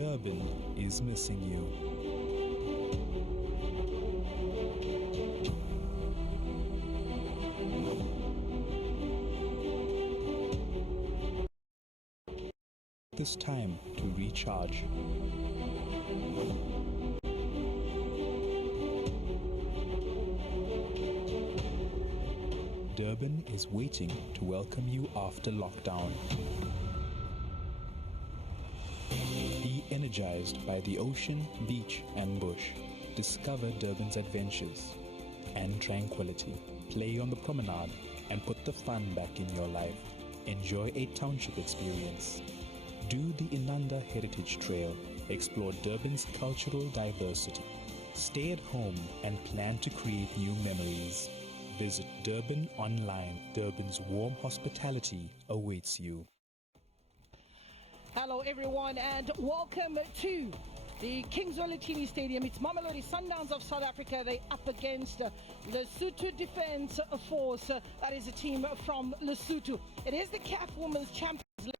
Durban is missing you. This time to recharge. Durban is waiting to welcome you after lockdown. Be energized by the ocean, beach and bush. Discover Durban's adventures and tranquility. Play on the promenade and put the fun back in your life. Enjoy a township experience. Do the Inanda Heritage Trail. Explore Durban's cultural diversity. Stay at home and plan to create new memories. Visit Durban online. Durban's warm hospitality awaits you. Hello everyone and welcome to the Kingswell Stadium. It's Mamelodi Sundowns of South Africa. They're up against Lesotho Defence Force. That is a team from Lesotho. It is the CAF Women's Champions League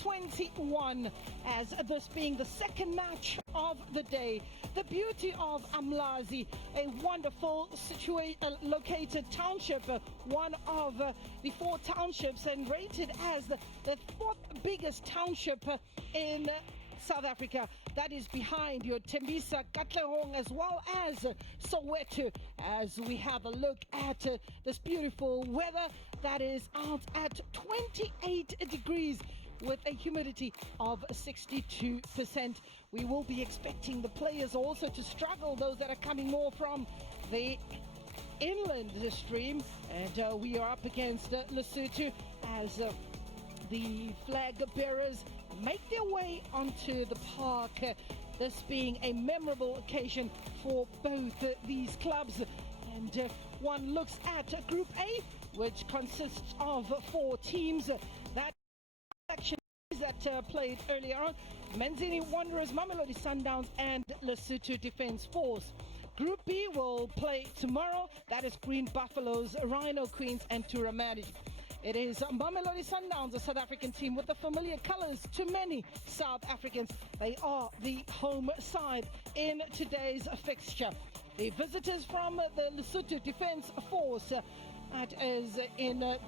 2021, as this being the second match of the day. The beauty of Amlazi, a wonderful located township, one of the 4 townships and rated as the 4th biggest township in South Africa. That is behind your Tembisa, Katlehong, as well as Soweto. As we have a look at this beautiful weather that is out at 28 degrees with a humidity of 62%. We will be expecting the players also to struggle, those that are coming more from the inland stream. And we are up against Lesotho as the flag bearers make their way onto the park, this being a memorable occasion for both these clubs. And one looks at Group A, which consists of 4 teams. That section that played earlier on: Menzini Wanderers, Mamelodi Sundowns and Lesotho Defence Force. Group B will play tomorrow. That is Green Buffaloes, Rhino Queens and Turamadi. It is Mamelodi Sundowns, a South African team with the familiar colours to many South Africans. They are the home side in today's fixture. The visitors from the Lesotho Defence Force, that is in the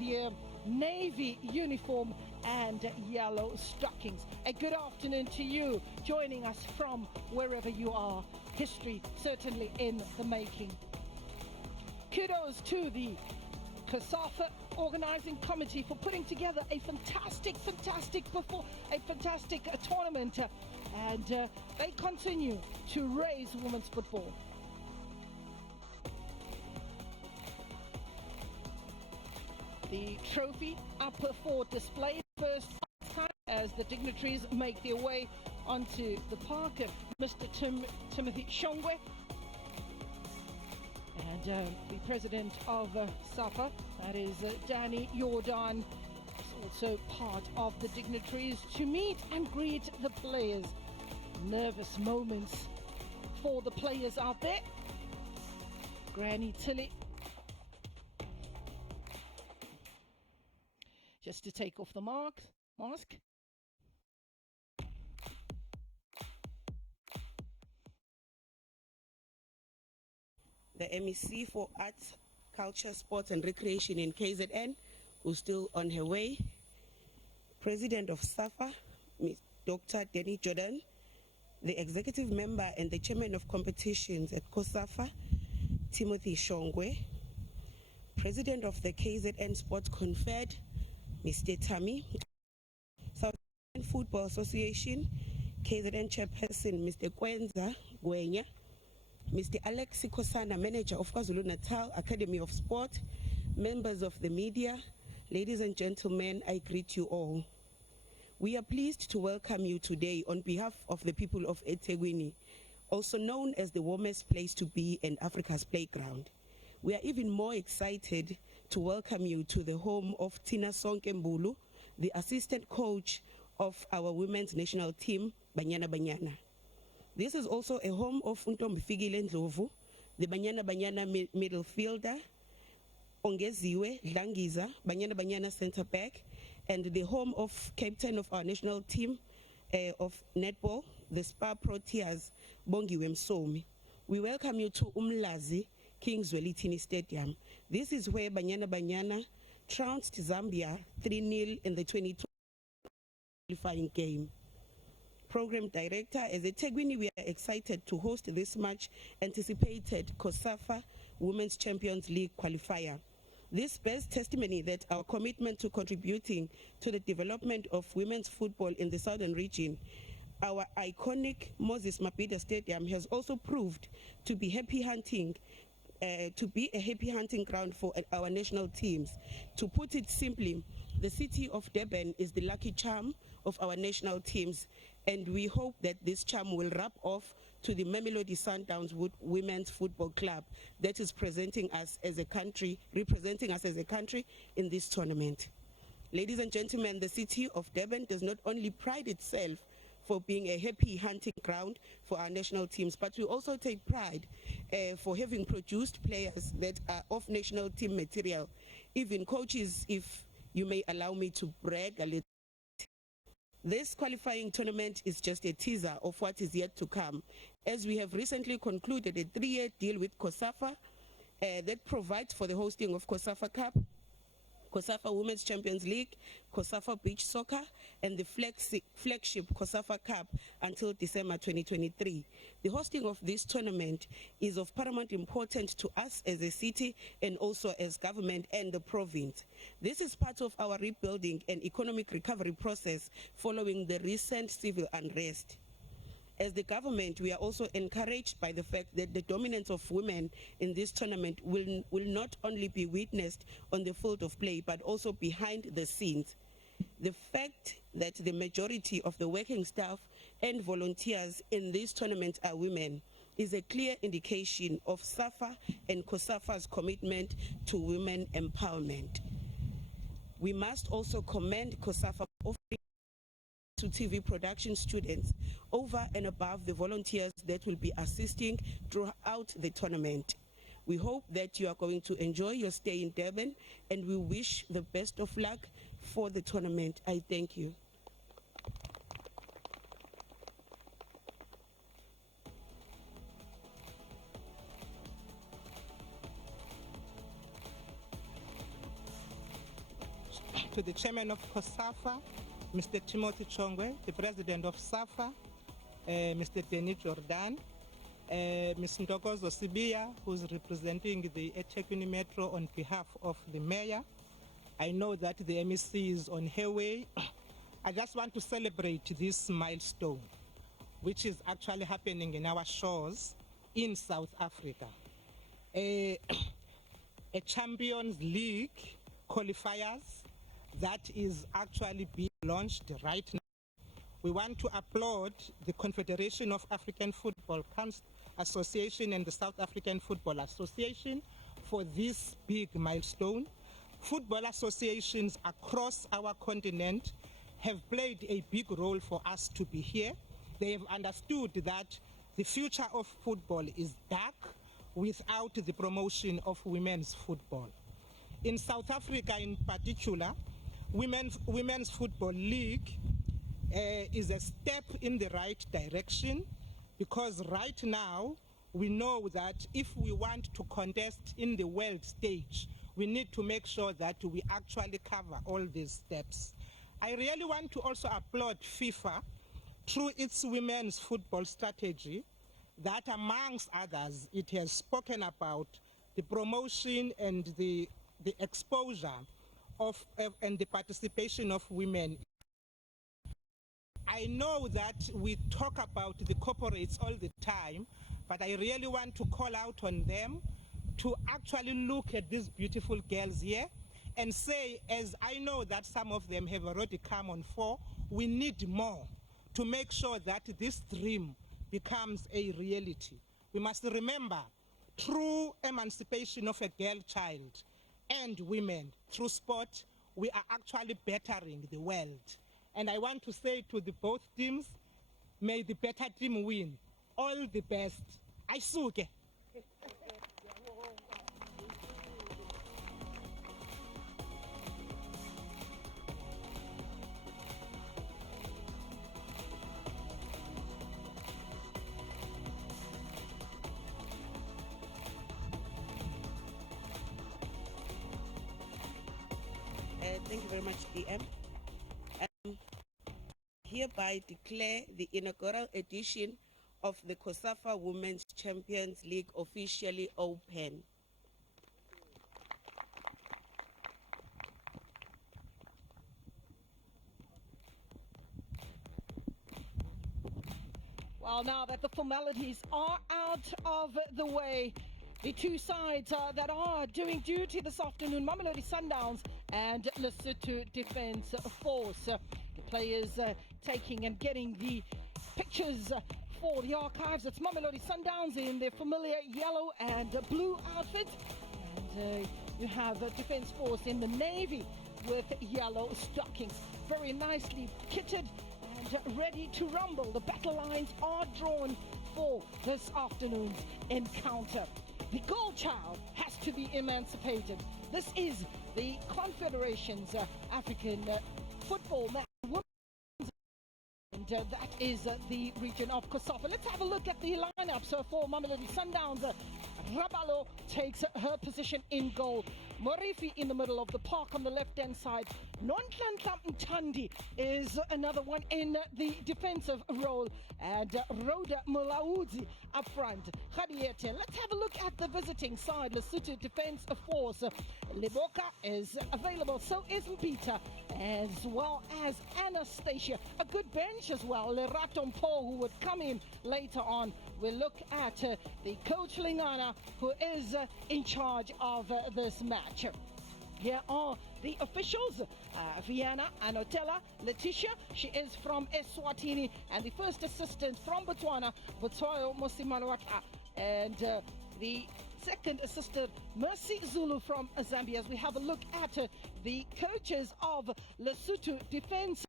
navy uniform and yellow stockings. A good afternoon to you, joining us from wherever you are. History certainly in the making. Kudos to the COSAFA organizing committee for putting together a fantastic tournament, and they continue to raise women's football. The trophy up for display first time as the dignitaries make their way onto the park. Mr. Timothy Shongwe and the president of SAFA, that is Danny Jordan, is also part of the dignitaries to meet and greet the players. Nervous moments for the players out there. Granny Tilly just to take off the mask. The MEC for Arts, Culture, Sports and Recreation in KZN, who's still on her way. President of SAFA, Ms. Dr. Danny Jordan. The executive member and the chairman of competitions at COSAFA, Timothy Shongwe. President of the KZN Sports Confed, Mr. Tami. South African Football Association, KZN chairperson, Mr. Kwenza Gwenya. Mr. Alex Kosana, manager of KwaZulu-Natal Academy of Sport, members of the media, ladies and gentlemen, I greet you all. We are pleased to welcome you today on behalf of the people of eThekwini, also known as the warmest place to be and Africa's playground. We are even more excited to welcome you to the home of Tina Sonke Mbulu, the assistant coach of our women's national team, Banyana Banyana. This is also a home of Untombi Fikile Ndlovu, the Banyana Banyana middle fielder, Ongeziwe Dlangiza, Banyana Banyana center back, and the home of captain of our national team, of netball, the Spa Proteas Bongiwe Msomi. We welcome you to Umlazi Kings Welithini Stadium. This is where Banyana Banyana trounced Zambia 3-0 in the 2020 qualifying game. Program Director, as a Tegwini, we are excited to host this much anticipated COSAFA Women's Champions League qualifier. This bears testimony that our commitment to contributing to the development of women's football in the southern region, our iconic Moses Mabhida Stadium has also proved to be a happy hunting ground for our national teams. To put it simply, the city of Durban is the lucky charm of our national teams, and we hope that this charm will rub off to the Mamelodi Sundowns Women's Football Club that is representing us as a country in this tournament. Ladies and gentlemen, the city of Durban does not only pride itself for being a happy hunting ground for our national teams, but we also take pride for having produced players that are of national team material, even coaches, if you may allow me to brag a little. This qualifying tournament is just a teaser of what is yet to come, as we have recently concluded a 3-year deal with COSAFA that provides for the hosting of COSAFA Cup, COSAFA Women's Champions League, COSAFA Beach Soccer, and the flagship COSAFA Cup until December 2023. The hosting of this tournament is of paramount importance to us as a city and also as government and the province. This is part of our rebuilding and economic recovery process following the recent civil unrest. As the government, we are also encouraged by the fact that the dominance of women in this tournament will not only be witnessed on the field of play, but also behind the scenes. The fact that the majority of the working staff and volunteers in this tournament are women is a clear indication of SAFA and COSAFA's commitment to women empowerment. We must also commend COSAFA for offering to TV production students over and above the volunteers that will be assisting throughout the tournament. We hope that you are going to enjoy your stay in Durban, and we wish the best of luck for the tournament. I thank you. To the chairman of COSAFA, Mr. Timothy Chongwe, the president of SAFA, Mr. Denis Jordan, Ms. Ndokozo Sibia, who's representing the eThekwini Metro on behalf of the mayor. I know that the MEC is on her way. I just want to celebrate this milestone, which is actually happening in our shores in South Africa. A Champions League qualifiers that is actually being launched right now. We want to applaud the Confederation of African Football Association and the South African Football Association for this big milestone. Football associations across our continent have played a big role for us to be here. They have understood that the future of football is dark without the promotion of women's football. In South Africa in particular, Women's Football League is a step in the right direction, because right now we know that if we want to contest in the world stage, we need to make sure that we actually cover all these steps. I really want to also applaud FIFA through its women's football strategy, that amongst others, it has spoken about the promotion and the exposure of and the participation of women. I know that we talk about the corporates all the time, but I really want to call out on them to actually look at these beautiful girls here and say, as I know that some of them have already come on 4, we need more to make sure that this dream becomes a reality. We must remember, true emancipation of a girl child and women through sport, we are actually bettering the world. And I want to say to the both teams, may the better team win. All the best. Aisuke. Thank you very much, DM. Hereby declare the inaugural edition of the COSAFA Women's Champions League officially open. Well, now that the formalities are out of the way, the two sides that are doing duty this afternoon, Mamelodi Sundowns and Lesotho Defence Force. The players taking and getting the pictures for the archives. It's Mamelodi Sundowns in their familiar yellow and blue outfit. And you have Defence Force in the navy with yellow stockings. Very nicely kitted and ready to rumble. The battle lines are drawn for this afternoon's encounter. The goal child has to be emancipated. This is the Confederation's African football match. And that is the region of COSAFA. Let's have a look at the lineups for Mamelodi Sundowns. Rabalo takes her position in goal. Morifi in the middle of the park on the left-hand side. Nonhlanhla Mthandi is another one in the defensive role. And Rhoda Mulaudzi up front. Khadiete. Let's have a look at the visiting side. Lesotho Defence Force. Leboka is available. So is Mpita, as well as Anastasia. A good bench as well. Lerato Mpo, who would come in later on. We'll look at the coach Lingana, who is in charge of this match. Here are the officials. Vienna Anotela Letitia, she is from Eswatini, and the first assistant from Botswana, Botsoyo Mosimanwata, and the second assistant, Mercy Zulu from Zambia. As we have a look at the coaches of Lesotho Defence.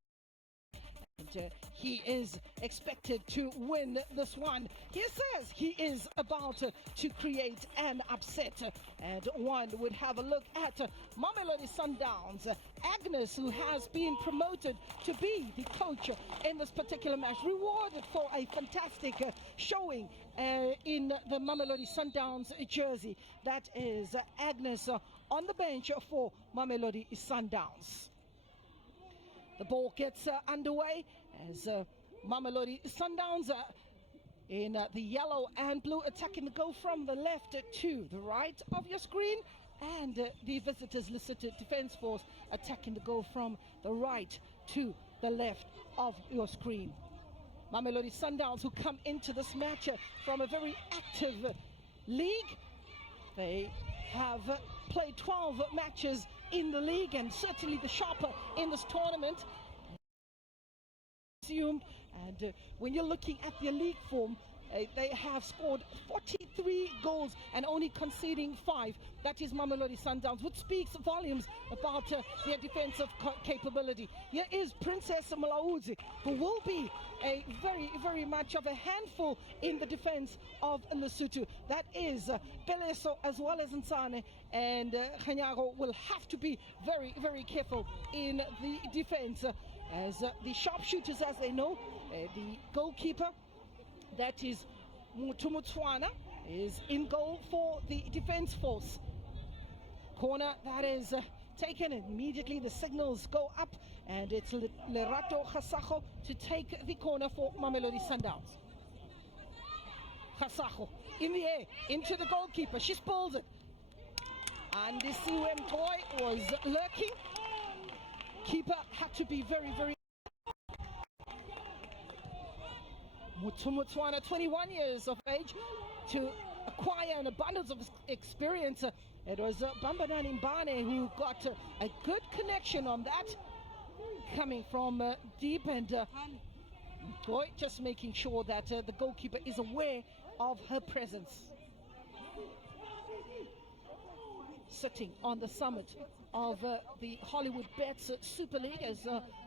And he is expected to win this one. He says he is about to create an upset. And one would have a look at Mamelodi Sundowns. Agnes, who has been promoted to be the coach in this particular match, rewarded for a fantastic showing in the Mamelodi Sundowns jersey. That is Agnes on the bench for Mamelodi Sundowns. The ball gets underway as Mamelodi Sundowns in the yellow and blue attacking the goal from the left to the right of your screen, and the visitors Lesotho Defence Force attacking the goal from the right to the left of your screen. Mamelodi Sundowns, who come into this match from a very active league. They have played 12 matches in the league, and certainly the sharper in this tournament. And when you're looking at their league form, they have scored 43 goals and only conceding 5. That is Mamelodi Sundowns, which speaks volumes about their defensive capability. Here is Princess Mulaudzi, who will be a very, very much of a handful in the defense of Lesotho. That is Peleso as well as Nsane, and Khanyago will have to be very, very careful in the defense. As the sharpshooters, as they know, the goalkeeper, that is Mutumutswana, is in goal for the Defence Force. Corner that is taken, and immediately the signals go up, and it's Lerato Khasaho to take the corner for Mamelodi Sundowns. Khasaho in the air, into the goalkeeper, she spills it. And this Toy was lurking. Keeper had to be very, very. Mutumutswana, 21 years of age, to acquire an abundance of experience. It was Bambanani Mbane who got a good connection on that, coming from deep, and Toy just making sure that the goalkeeper is aware of her presence. Sitting on the summit of the Hollywood Bets Super League as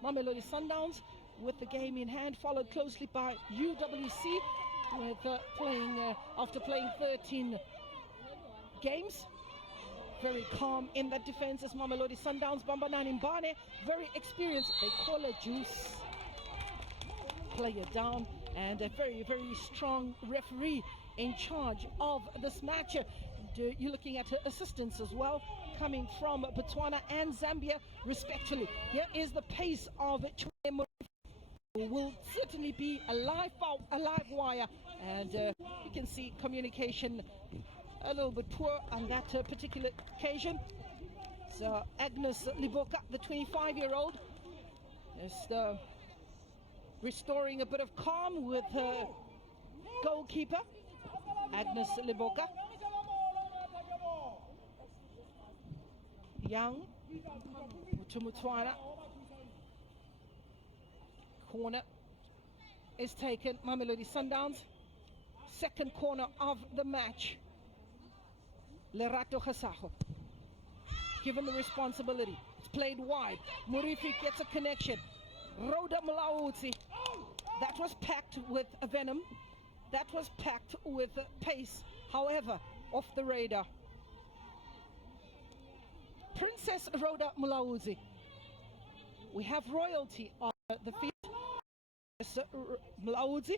Mamelodi Sundowns with the game in hand, followed closely by UWC with after playing 13 games. Very calm in that defense as Mamelodi Sundowns. Bambanani Mbane, very experienced. They call her Juice. Player down, and a very, very strong referee in charge of this match. You're looking at her assistants as well. coming from Botswana and Zambia, respectively. Here is the pace of Chwele, who will certainly be a live wire, and you can see communication a little bit poor on that particular occasion. So Agnes Liboka, the 25-year-old, is restoring a bit of calm with her goalkeeper, Agnes Liboka. Young, Mutumutwana. Corner is taken. Mamelodi Sundowns, second corner of the match. Lerato Khasaho given the responsibility. It's played wide. Murifi gets a connection. Rhoda Mulaudzi. That was packed with venom. That was packed with pace. However, off the radar. Princess Rhoda Mulaudzi. We have royalty on the field. Mulaudzi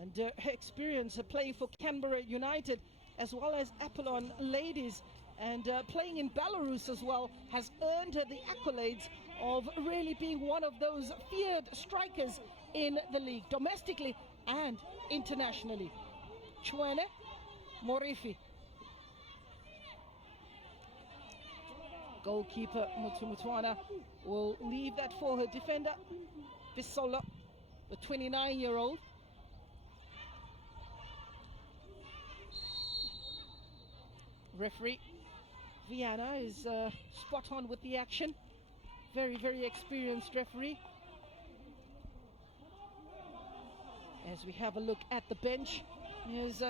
and her experience playing for Canberra United as well as Apollon Ladies, and playing in Belarus as well, has earned her the accolades of really being one of those feared strikers in the league, domestically and internationally. Chwele Morifi. Goalkeeper Mutumutwana will leave that for her defender, Bisola, the 29-year-old. Referee Viana is spot on with the action. Very, very experienced referee. As we have a look at the bench, here's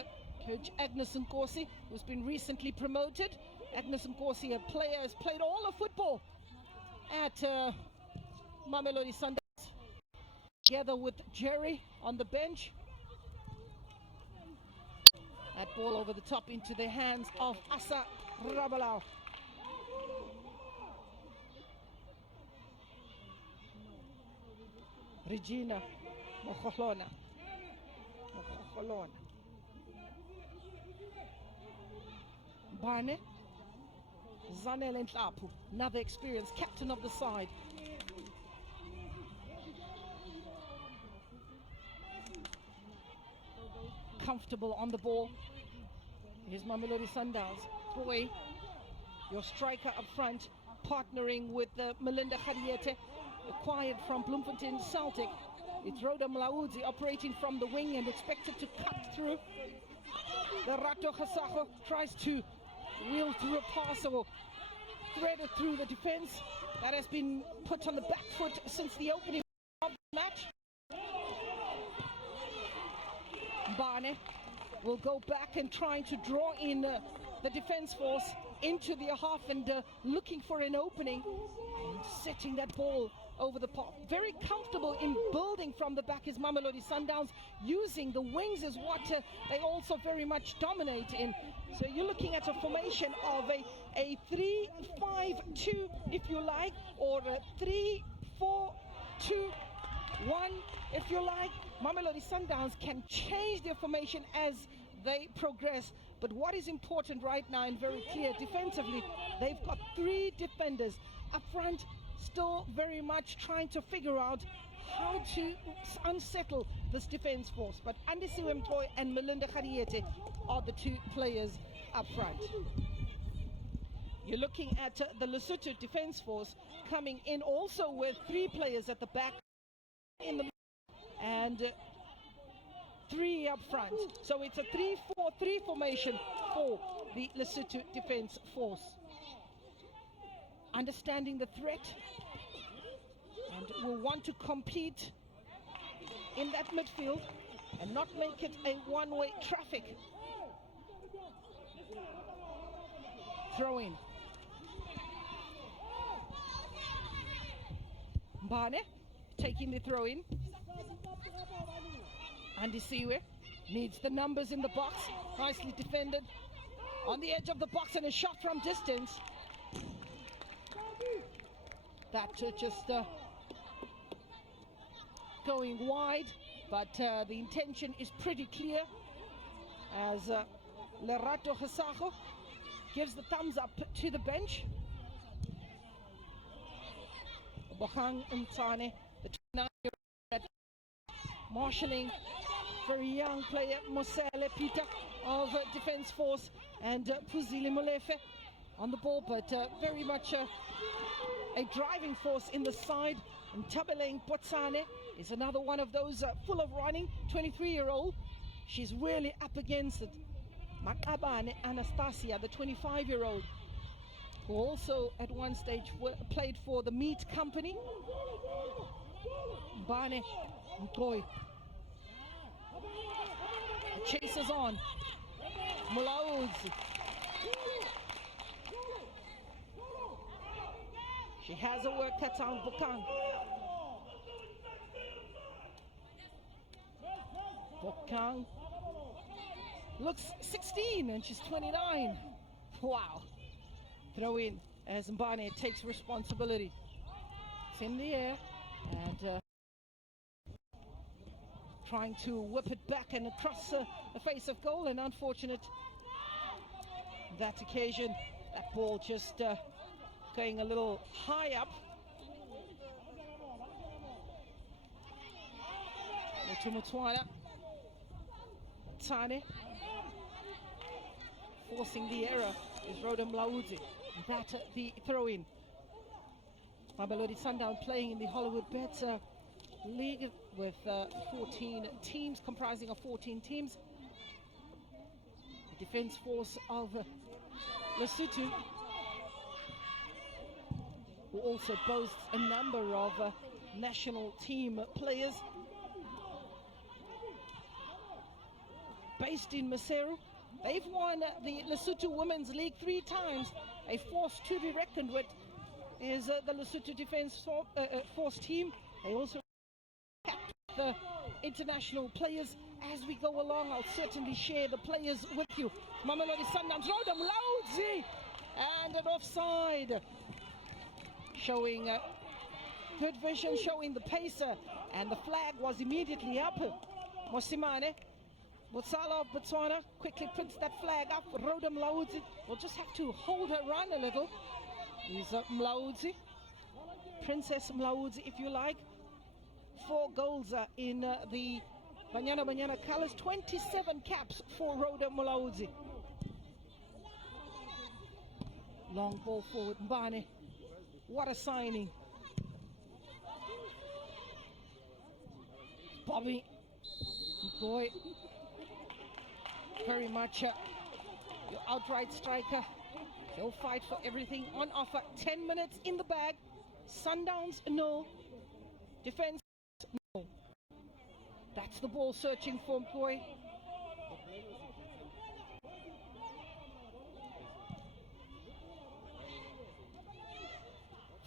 Coach Agnes Nkosi, who's been recently promoted. Agnes Nkosi, a player, has played all of football at Mamelodi Sundowns, together with Jerry on the bench. That ball over the top into the hands of Asa Rabalau. Regina Mokholona. Bane Zanele Nhlapu, another experienced captain of the side. Comfortable on the ball. Here's Mamelodi Sundowns. Boy, your striker up front, partnering with Melinda Khadiete, acquired from Bloemfontein Celtic. It's Rhoda Mlaudzi operating from the wing and expected to cut through. The Rato Khasaho tries to wheel through a pass or thread it through the defense. That has been put on the back foot since the opening of the match. Bane will go back and trying to draw in the defense force into the half and looking for an opening and setting that ball over the pot. Very comfortable in building from the back is Mamelodi Sundowns. Using the wings is what they also very much dominate in. So you're looking at a formation of a 3-5-2 if you like, or a 3-4-2-1 if you like. Mamelodi Sundowns can change their formation as they progress, but what is important right now and very clear defensively, they've got three defenders up front, still very much trying to figure out how to unsettle this defense force. But Andisiwe Mtoy and Melinda Khadiete are the two players up front. You're looking at the Lesotho defense force coming in also with three players at the back in the and three up front. So it's a 3-4-3 formation for the Lesotho defense force. Understanding the threat, and will want to compete in that midfield and not make it a one-way traffic. Throw in. Mbane taking the throw in. Andisiwe needs the numbers in the box. Nicely defended. On the edge of the box and a shot from distance. That just going wide, but the intention is pretty clear as Lerato Hasaho gives the thumbs up to the bench. Bohang Ntane, the 29-year-old, marshalling very young player Mosele Peter of Defence Force, and Puzile Molefe on the ball, but very much a driving force in the side. And Tabeleng Potsane is another one of those full of running, 23-year-old. She's really up against it. Makabane Anastasia, the 25-year-old, who also at one stage played for the meat company. Bane Mkoi chases on. Mulaudzi. She has a work cut out. Bokang. Bokang looks 16 and she's 29. Wow. Throw in as Mbane takes responsibility. It's in the air and trying to whip it back and across the face of goal, and unfortunate that occasion. That ball just going a little high up. Mutumatwana Tane forcing the error is Rhoda Mlaudzi. That the throw-in. Mamelodi Sundowns playing in the Hollywood Bets League with 14 teams, comprising of 14 teams. The Defence Force of Lesotho, who also boasts a number of national team players. Based in Maseru, they've won the Lesotho Women's League 3 times. A force to be reckoned with is the Lesotho Defence Force team. They also the international players. As we go along, I'll certainly share the players with you. Mamelodi Sundowns, Rhoda Mlaudzi, and an offside. Showing good vision, showing the pacer, and the flag was immediately up. Mosimane Botsala of Botswana quickly puts that flag up. Rhoda Mlaudzi will just have to hold her run a little. Is Mlaudzi, Princess Mlaudzi, if you like. 4 goals in the Banyana colors, 27 caps for Rhoda Mlaudzi. Long ball forward, Mbane. What a signing. Bobby Boy, very much your outright striker. He'll fight for everything on offer. 10 minutes in the bag. Sundowns, no. Defense, no. That's the ball searching for Mkoy.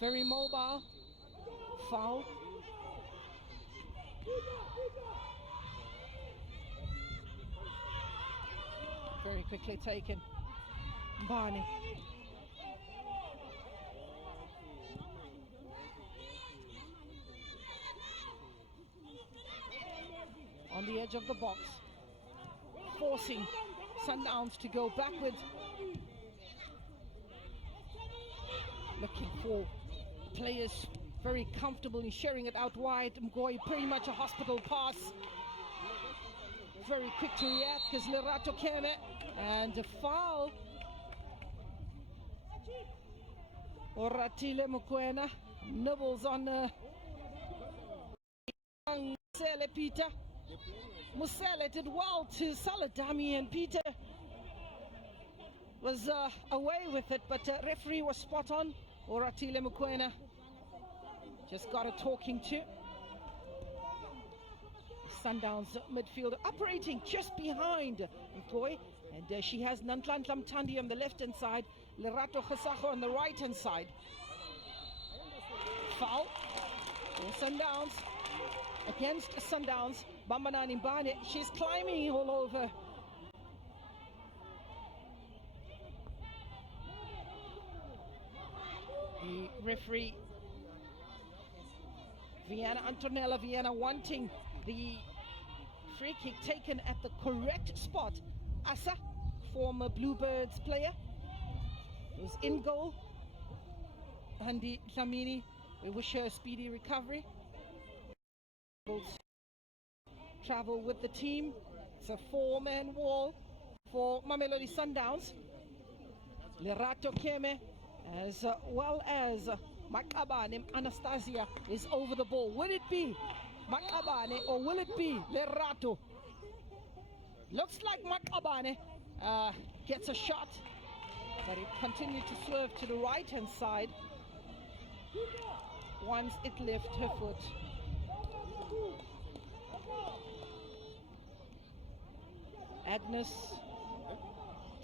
Very mobile. Foul. Very quickly taken. Barney. On the edge of the box, forcing Sundowns to go backwards. Looking for players very comfortable in sharing it out wide. Mgoy, pretty much a hospital pass. Very quick to react because Lerato Kene, and a foul. Oratile Mokwena nibbles on Musele Peter. Musele did well to Saladami, and Peter was away with it, but referee was spot on. Oratile Mokwena just got a talking to. Sundowns midfielder operating just behind Mkoy, and she has Nantlan Tandi on the left hand side, Lerato Khasaho on the right hand side. Foul for Sundowns, against Sundowns. Bambanani Mbane, she's climbing all over. The referee Antonella Viana wanting the free kick taken at the correct spot. Asa, former Bluebirds player, who's in goal. Handi Dlamini, we wish her a speedy recovery. Travel with the team. It's a 4-man wall for Mamelodi Sundowns. Lerato Keme, as well as Makabane Anastasia, is over the ball. Will it be Makabane or will it be Lerato? Looks like Makabane gets a shot, but it continued to swerve to the right-hand side once it left her foot. Agnes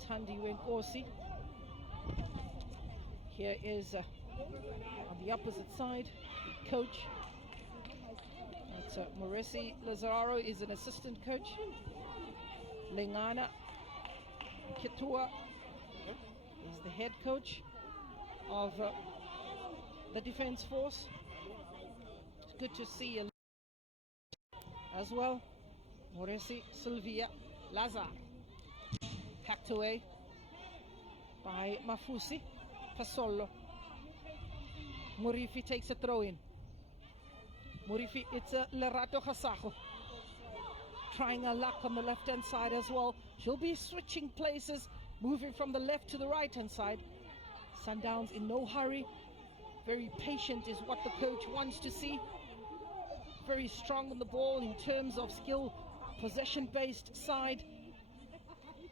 Tandi Wenkosi. Here is on the opposite side, the coach. That's Moresi Lazaro is an assistant coach. Lengana Kitua is the head coach of the Defence Force. It's good to see as well. Moresi Sylvia Lazar. Hacked away by Mafusi Fasolo. Murifi takes a throw in. Murifi, it's a Lerato Hasajo. Trying her luck on the left-hand side as well. She'll be switching places, moving from the left to the right-hand side. Sundowns in no hurry. Very patient is what the coach wants to see. Very strong on the ball in terms of skill, possession-based side,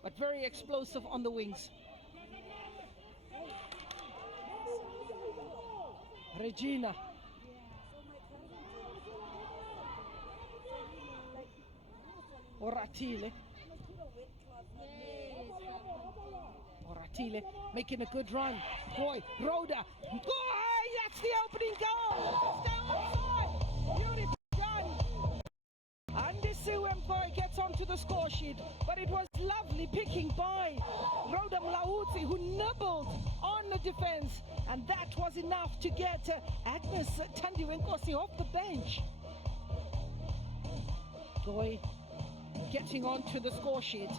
but very explosive on the wings. Regina. Oratile making a good run. Boy, Rhoda. Boy, that's the opening goal. Stay onside. Beautiful done. Andisiwe Mboy gets onto the score sheet, but it was lovely picking by Rhoda Mlauzi, who nibbled on the defense, and that was enough to get Agnes Tandi Wenkosi off the bench. Boy, getting onto the score sheet.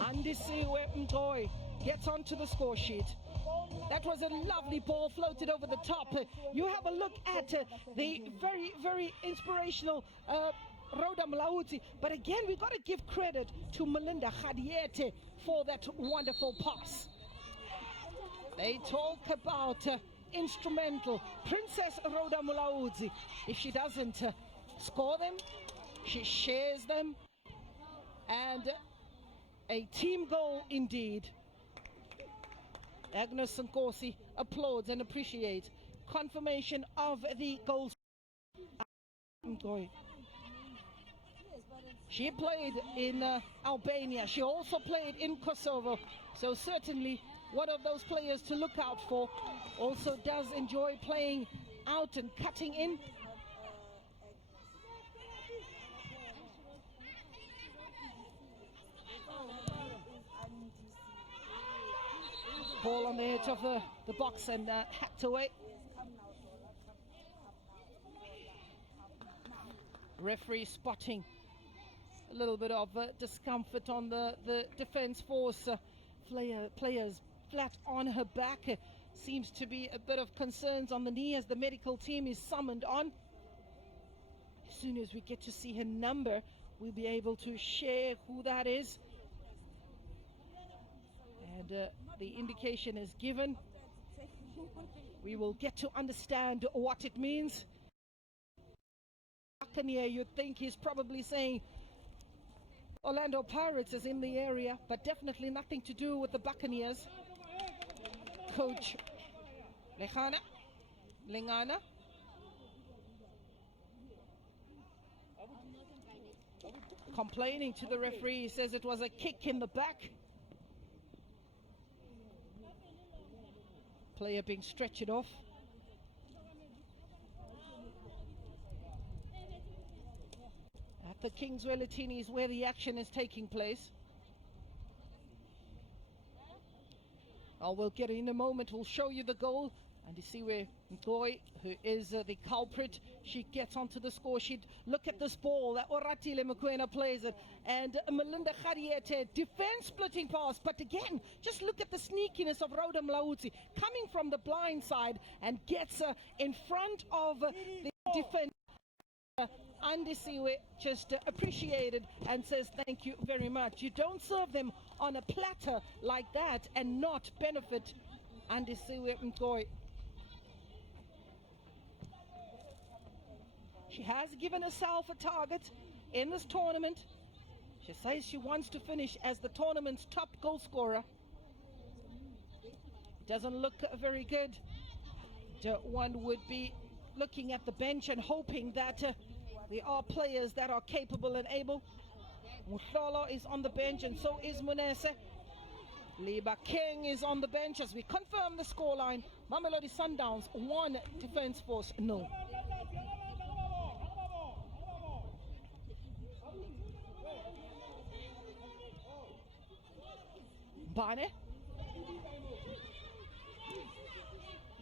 Andisiwe Mtoy gets onto the score sheet. That was a lovely ball floated over the top. You have a look at the very, very inspirational Rhoda Mlauzi. But again, we've got to give credit to Melinda Khadiete for that wonderful pass. They talk about instrumental Princess Rhoda Mlauzi. If she doesn't score them, she shares them, and a team goal indeed. Agnes Nkosi applauds and appreciates confirmation of the goals. She played in Albania. She also played in Kosovo, so certainly one of those players to look out for. Also does enjoy playing out and cutting in. Ball on the edge of the box and hacked away. Referee spotting a little bit of discomfort on the Defence Force players flat on her back. Seems to be a bit of concerns on the knee as the medical team is summoned on. As soon as we get to see her number, we'll be able to share who that is. And the indication is given. We will get to understand what it means. Buccaneer, you'd think he's probably saying Orlando Pirates is in the area, but definitely nothing to do with the Buccaneers. Coach Lengana. Complaining to the referee, he says it was a kick in the back. Player being stretched off. At the Kingsway Latini is where the action is taking place. We'll get in a moment. We'll show you the goal And you see where Ngoy, who is the culprit, she gets onto the score sheet. Look at this ball that Oratile Mokoena plays it. And Melinda Khariete, defense splitting pass. But again, just look at the sneakiness of Rhoda Mlaudzi coming from the blind side and gets in front of the defense. Andisiwe just appreciated and says thank you very much. You don't serve them on a platter like that and not benefit Andisiwe Ngoy. She has given herself a target in this tournament. She says she wants to finish as the tournament's top goal scorer. It doesn't look very good. One would be looking at the bench and hoping that there are players that are capable and able. Muhlolo is on the bench and so is Munese. Liba King is on the bench as we confirm the scoreline. Mamelodi Sundowns 1, Defence Force 0. Bane.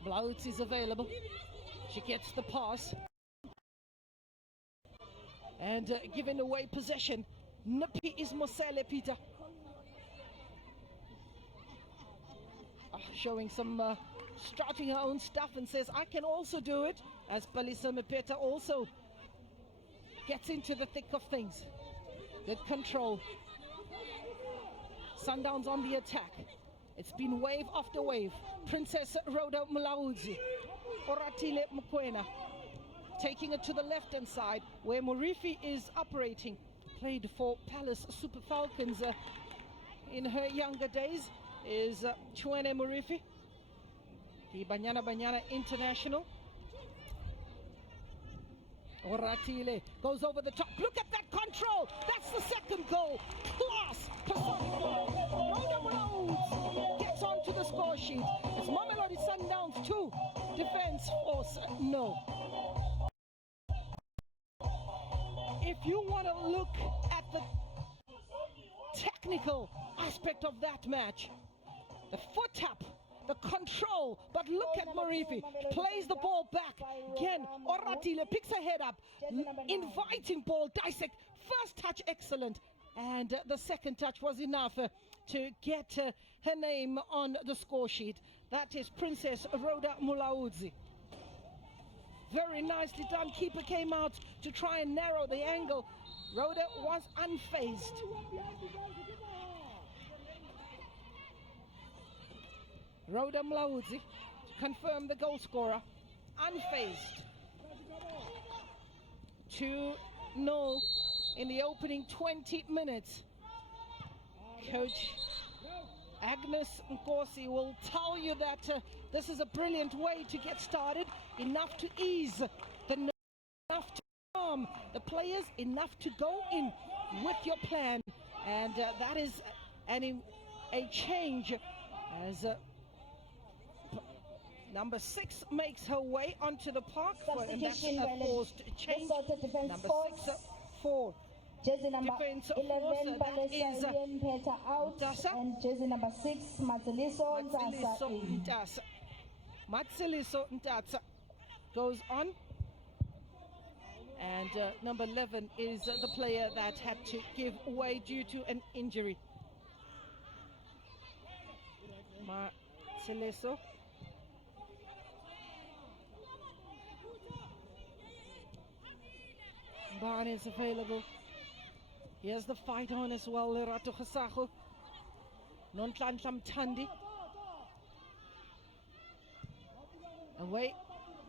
Blautz is available. She gets the pass. And giving away possession. Nupi is Mosele Peter. Showing some strutting her own stuff and says, I can also do it. As Palisa Mepeta also gets into the thick of things. Good control. Sundowns on the attack. It's been wave after wave. Princess Rhoda Mlaudzi. Oratile Mokoena. Taking it to the left-hand side where Murifi is operating. Played for Palace Super Falcons in her younger days. Is Chwene Murifi. The Banyana International. Oratile goes over the top. Look at that control. That's the second goal. Class. Rhoda Mlaudzi gets onto the score sheet. It's Mamelodi Sundowns 2. Defence Force no. If you want to look at the technical aspect of that match, the foot tap, the control, but look at Murifi, plays the ball back. Again, Oratile picks her head up, inviting ball, dissect, first touch excellent, and the second touch was enough to get her name on the score sheet. That is Princess Rhoda Mlaudzi. Very nicely done. Keeper came out to try and narrow the angle. Rhoda was unfazed. Rhoda Mlaudzi to confirm the goal scorer. Unfazed. 2-0 in the opening 20 minutes. Coach Agnes Nkosi will tell you that this is a brilliant way to get started. Enough to ease the nerves, enough to calm the players, enough to go in with your plan. And that is a change as number 6 makes her way onto the park. And that's a forced change. Number 6 for jersey number Defense 11, Palestinian Peta out, Ntasa. and jersey number 6, Matseliso Ntasa in. Ntasa. Matseliso Ntasa goes on. And number 11 is the player that had to give way due to an injury. Matseliso. Barn is available. Here's the fight on as well. Lerato Khasago. Nontlanhla Mthandi. Away.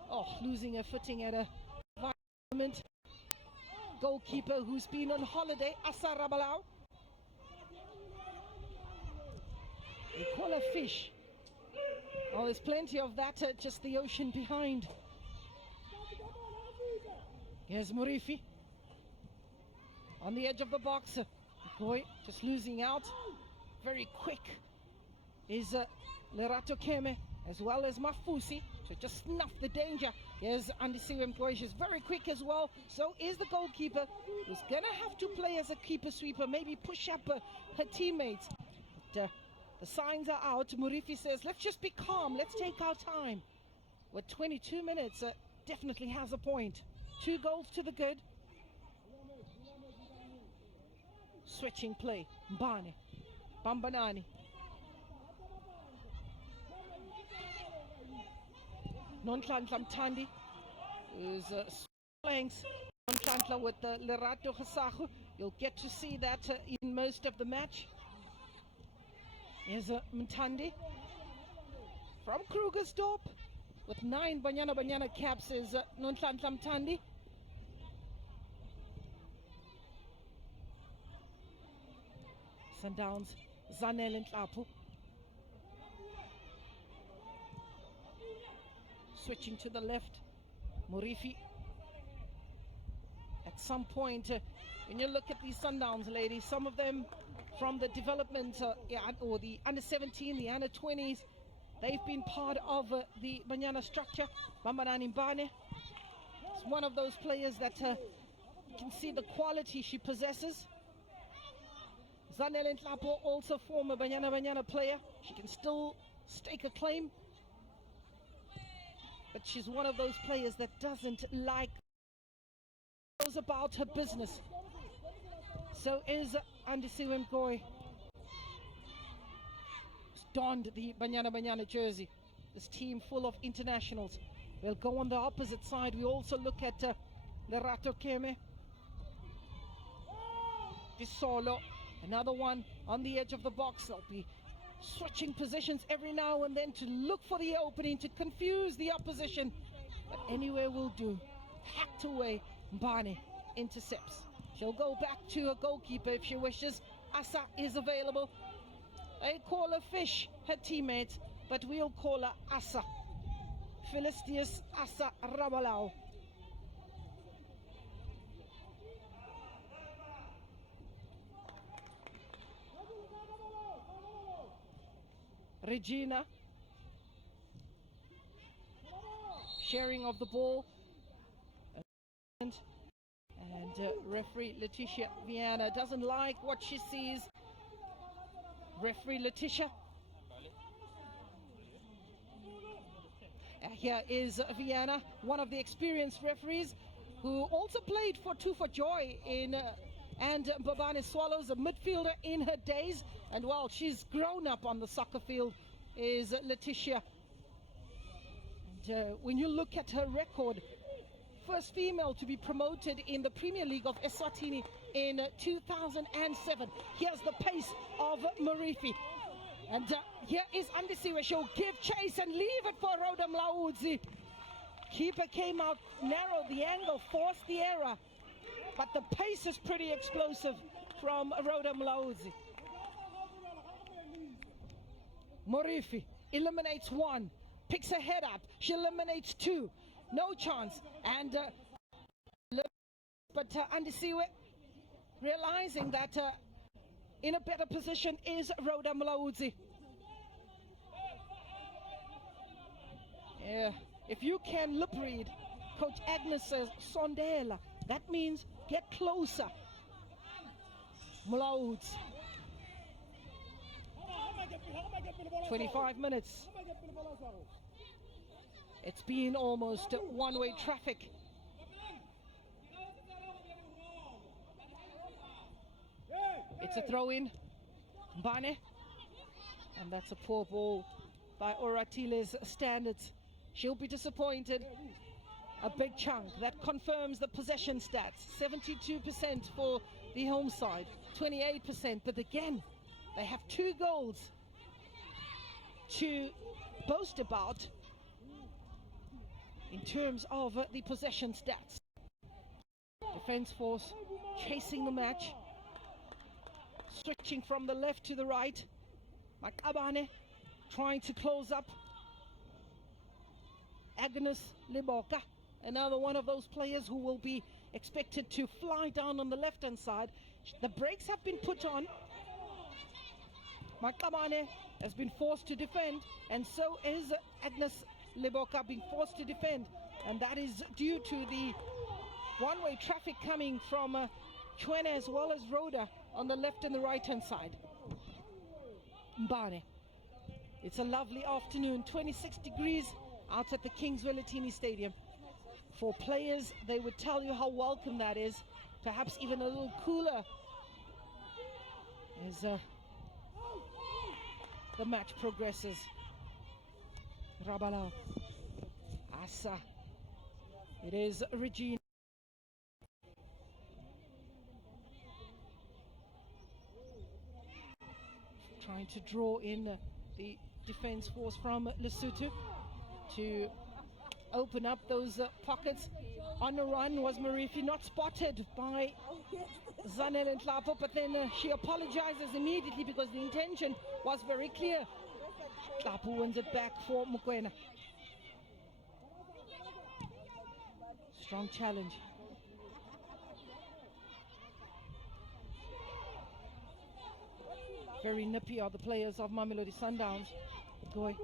Oh, losing a footing at a environment. Goalkeeper who's been on holiday, Asara Balau. They call her fish. Oh, there's plenty of that, just the ocean behind. Here's Murifi. On the edge of the box. Boy, just losing out. Very quick is Lerato Keme as well as Mafusi to just snuff the danger. Here's Andisiwe Mkoy. She's very quick as well. So is the goalkeeper, who's going to have to play as a keeper sweeper, maybe push up her teammates. But, the signs are out. Murifi says, let's just be calm. Let's take our time. with 22 minutes definitely has a point. 2 goals to the good. Switching play. Mbane. Bambanani. Nonhlanhla Mthandi is flanks. Nonhlanhla with Lerato Gesagu. You'll get to see that in most of the match. Here's Mthandi from Krugersdorp with 9 Banyana caps is Nonhlanhla Mthandi. Sundowns, Zanel and Lapu. Switching to the left, Murifi. At some point, when you look at these Sundowns, ladies, some of them from the development or the under-17, the under-20s, they've been part of the Banyana structure. Bambanani Mbane is one of those players that you can see the quality she possesses. Zanele Nhlapo, also former Banyana player. She can still stake a claim. But she's one of those players that doesn't like, goes about her business. So is Andisiwe Mgoy. Donned the Banyana jersey. This team full of internationals. We'll go on the opposite side. We also look at Lerato Keme. Disolo. Another one on the edge of the box. They'll be switching positions every now and then to look for the opening, to confuse the opposition. But anywhere will do. Hacked away. Mbane intercepts. She'll go back to a goalkeeper if she wishes. Asa is available. They call her Fish, her teammates, but we'll call her Asa. Philistius Asa Rabalao. Regina. Sharing of the ball. And referee Letitia Viana doesn't like what she sees. Referee Letitia. Here is Viana, one of the experienced referees who also played for Two for Joy in and Mbabane Swallows, a midfielder in her days. And well, she's grown up on the soccer field, is Letitia. And when you look at her record, first female to be promoted in the Premier League of Eswatini in 2007. Here's the pace of Murifi. And here is Andisiwe. She'll give chase and leave it for Rhoda Mlaudzi. Keeper came out narrow, the angle forced the error. But the pace is pretty explosive from Rhoda Mlaudzi. Murifi eliminates 1, picks her head up. She eliminates 2. No chance. And but Andisiwe realizing that in a better position is Rhoda Mlaudzi. Yeah, if you can lip read, Coach Agnes says Sondela. That means get closer. Mlaudzi. 25 minutes. It's been almost one-way traffic. It's a throw-in. Mbane. And that's a poor ball by Oratile's standards. She'll be disappointed. A big chunk. That confirms the possession stats. 72% for the home side. 28%. But again, they have 2 goals to boast about in terms of the possession stats. Defense force chasing the match. Switching from the left to the right. Makabane trying to close up. Agnes Liboka, another one of those players who will be expected to fly down on the left-hand side. The brakes have been put on. Makabane has been forced to defend, and so is Agnes Liboka being forced to defend. And that is due to the one-way traffic coming from Chwene as well as Rhoda on the left and the right-hand side. Mbane. It's a lovely afternoon, 26 degrees out at the Kings Wellatini Stadium. For players, they would tell you how welcome that is, perhaps even a little cooler as the match progresses. Rabalau, Asa, it is Regina. Trying to draw in the defense force from Lesotho to open up those pockets. On a run was Marifi, not spotted by Zanel and Tlapo, but then she apologizes immediately because the intention was very clear. Tlapo wins it back for Mokoena. Strong challenge. Very nippy are the players of Mamelodi Sundowns. Goy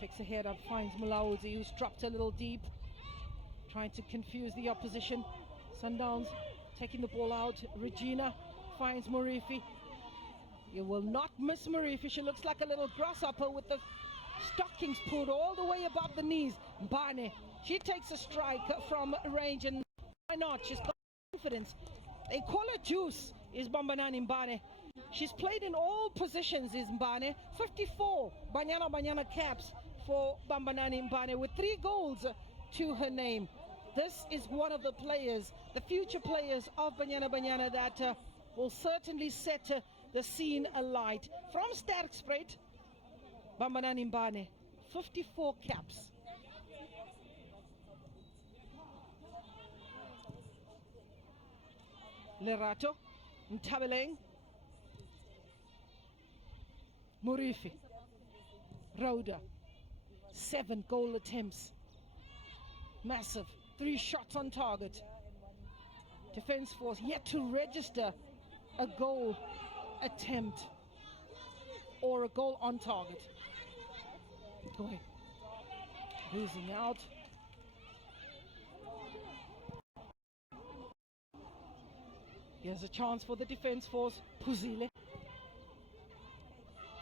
picks ahead up, finds Malawi, who's dropped a little deep, trying to confuse the opposition. Sundowns taking the ball out. Regina finds Murifi. You will not miss Murifi. She looks like a little grasshopper with the stockings pulled all the way above the knees. Mbane, she takes a strike from range, and why not? She's got confidence. They call her Juice, is Bambanani Mbane. She's played in all positions, is Mbane. 54 Banyana caps for Bambanani Mbane with 3 goals to her name. This is one of the players, the future players of Banyana that will certainly set the scene alight. From Sterkspreid, Bambanani Mbane, 54 caps. Lerato, Ntabeleng, Murifi, Rhoda, 7 goal attempts. Massive, 3 shots on target. Defense force yet to register a goal attempt or a goal on target. Going, losing out. Here's a chance for the defense force. Puzile.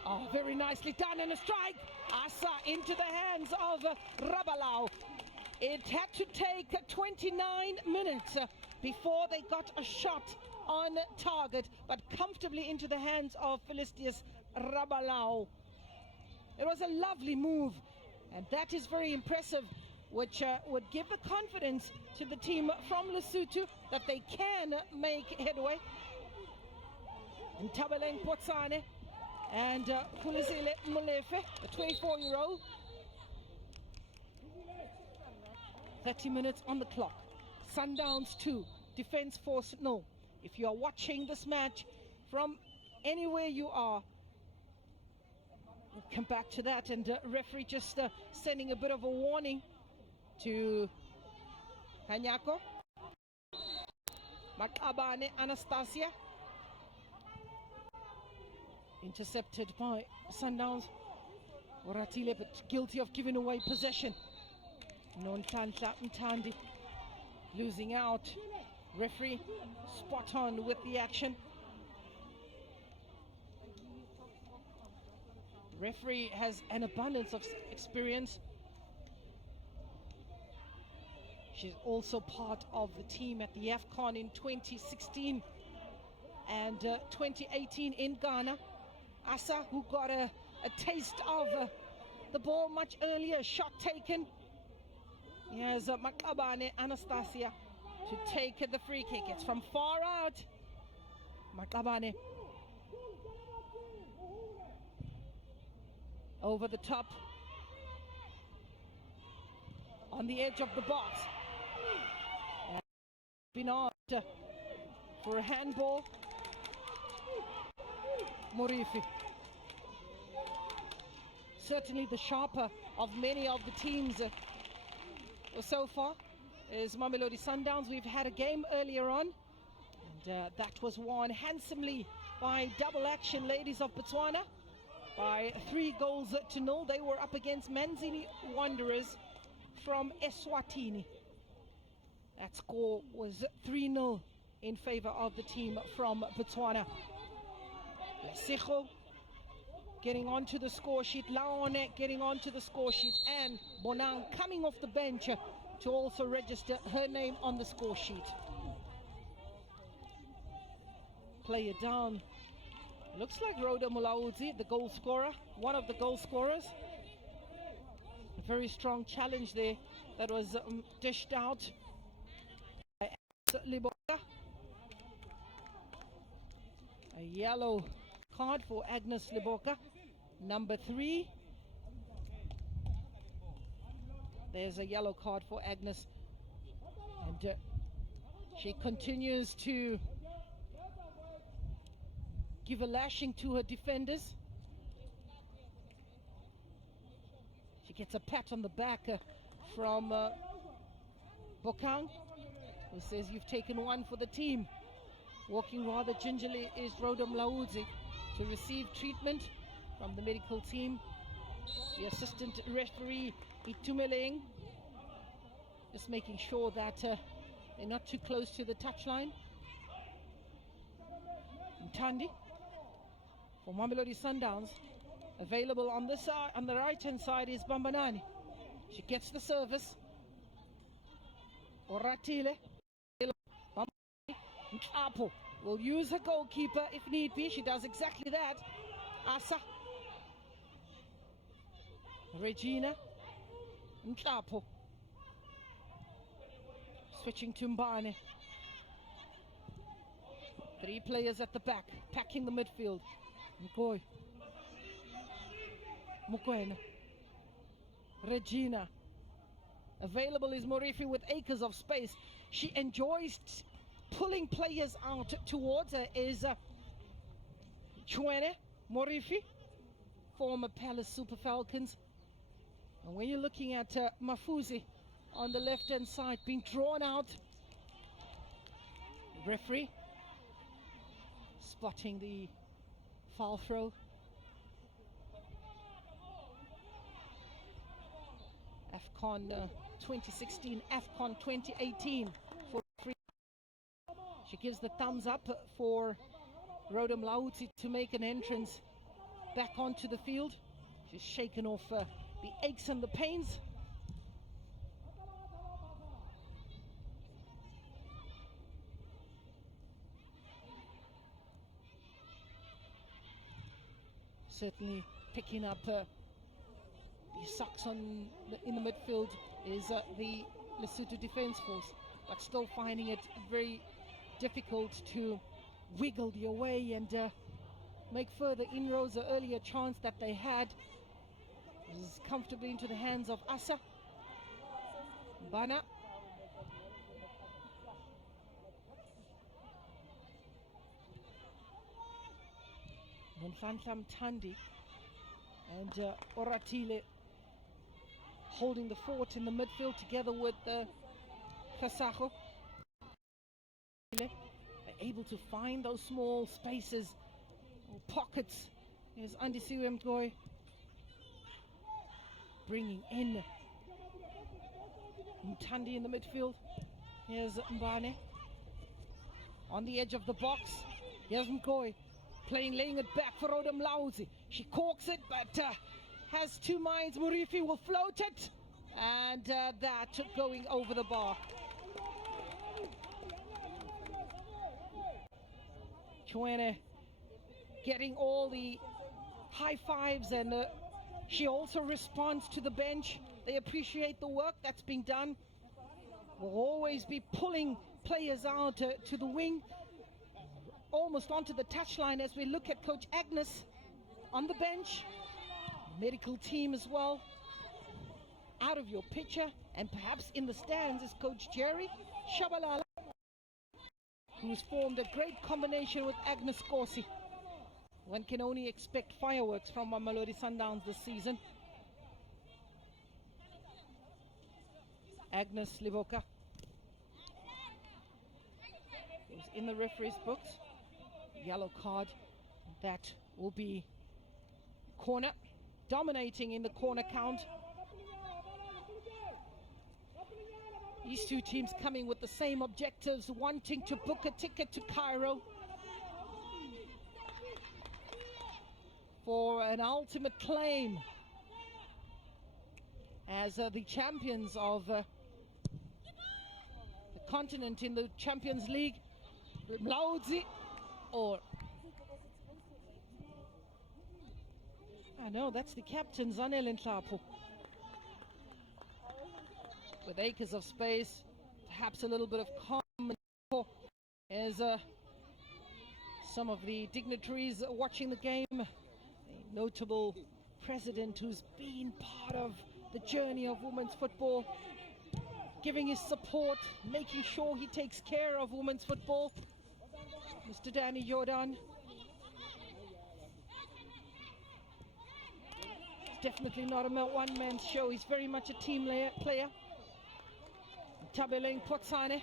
Oh, very nicely done, and a strike. Asa into the hands of Rabalau. It had to take 29 minutes before they got a shot on target, but comfortably into the hands of Felicitas Rabalau. It was a lovely move, and that is very impressive, which would give the confidence to the team from Lesotho that they can make headway. And Tabeleng Potsane and Kulizile Molefe, the 24-year-old. 30 minutes on the clock. Sundowns 2, Defense Force 0. If you are watching this match from anywhere you are, we'll come back to that. And referee just sending a bit of a warning to Hanyako. Makabane Anastasia. Intercepted by Sundowns. Oratile, but guilty of giving away possession. Nontantla Ntandi losing out. Referee spot on with the action. Referee has an abundance of experience. She's also part of the team at the AFCON in 2016 and 2018 in Ghana. Asa, who got a taste of the ball much earlier, shot taken. Here's Makabane Anastasia to take the free kick. It's from far out. Makabane over the top, on the edge of the box. Been out for a handball. Murifi, certainly the sharper of many of the teams so far is Mamelodi Sundowns. We've had a game earlier on, and that was won handsomely by Double Action Ladies of Botswana by 3 goals to 0. They were up against Manzini Wanderers from Eswatini. That score was 3-0 in favor of the team from Botswana. Lesotho getting onto the score sheet. Laone getting onto the score sheet, and Bonang coming off the bench to also register her name on the score sheet. Player down. Looks like Rhoda Mulaudzi, the goal scorer, one of the goal scorers. A very strong challenge there that was dished out by Liboka. A yellow card for Agnes Liboka, number 3. There's a yellow card for Agnes, and she continues to give a lashing to her defenders. She gets a pat on the back from Bokang, who says, "You've taken one for the team." Walking rather gingerly is Rhoda Mlaudzi to receive treatment from the medical team. The assistant referee, Itumeleng, just making sure that they're not too close to the touchline. Mtandi for Mamelodi Sundowns. Available on the side, on the right-hand side, is Bambanani. She gets the service. Oratile. Nkapo will use her goalkeeper if need be. She does exactly that. Asa. Regina. Nkapo. Switching to Mbane. 3 players at the back, packing the midfield. Mkoy. Mukwena. Regina. Available is Morifi with acres of space. She enjoys pulling players out towards her. Is Chwene Morifi, former Palace Super Falcons. And when you're looking at Mafuzi on the left-hand side being drawn out, referee spotting the foul throw. AFCON 2016, AFCON 2018 for free. She gives the thumbs up for Rhoda Mlauti to make an entrance back onto the field. She's shaken off the aches and the pains. Certainly picking up the socks in the midfield is the Lesotho Defence Force, but still finding it very difficult to wiggle their way and make further inroads. The earlier chance that they had is comfortably into the hands of Asa. Bana. Nonhlanhla Mthandi and Oratile holding the fort in the midfield together with Kasaho. They're able to find those small spaces or pockets. Here's Andisiwe Mgoy bringing in Mthandi in the midfield. Here's Mbane on the edge of the box. Here's Mgoy laying it back for Rhoda Mlauzi. She corks it, but has 2 minds. Murifi will float it, and that going over the bar. Chwene getting all the high fives, and she also responds to the bench. They appreciate the work that's being done. We'll always be pulling players out to the wing, almost onto the touchline, as we look at Coach Agnes on the bench, medical team as well. Out of your picture, and perhaps in the stands, is Coach Jerry Shabalala, who's formed a great combination with Agnes Corsi. One can only expect fireworks from Mamelodi Sundowns this season. Agnes Liboka is in the referee's books. Yellow card. That will be corner. Dominating in the corner count. These two teams coming with the same objectives, wanting to book a ticket to Cairo. for an ultimate claim as the champions of the continent in the Champions League. Mamelodi, or I know that's the captain, Zanele Nhlapo, with acres of space, perhaps a little bit of calm as some of the dignitaries watching the game. A notable president who's been part of the journey of women's football, giving his support, making sure he takes care of women's football. Mr. Danny Jordan. It's definitely not a one-man show. He's very much a team player. Tabeleng Potsane.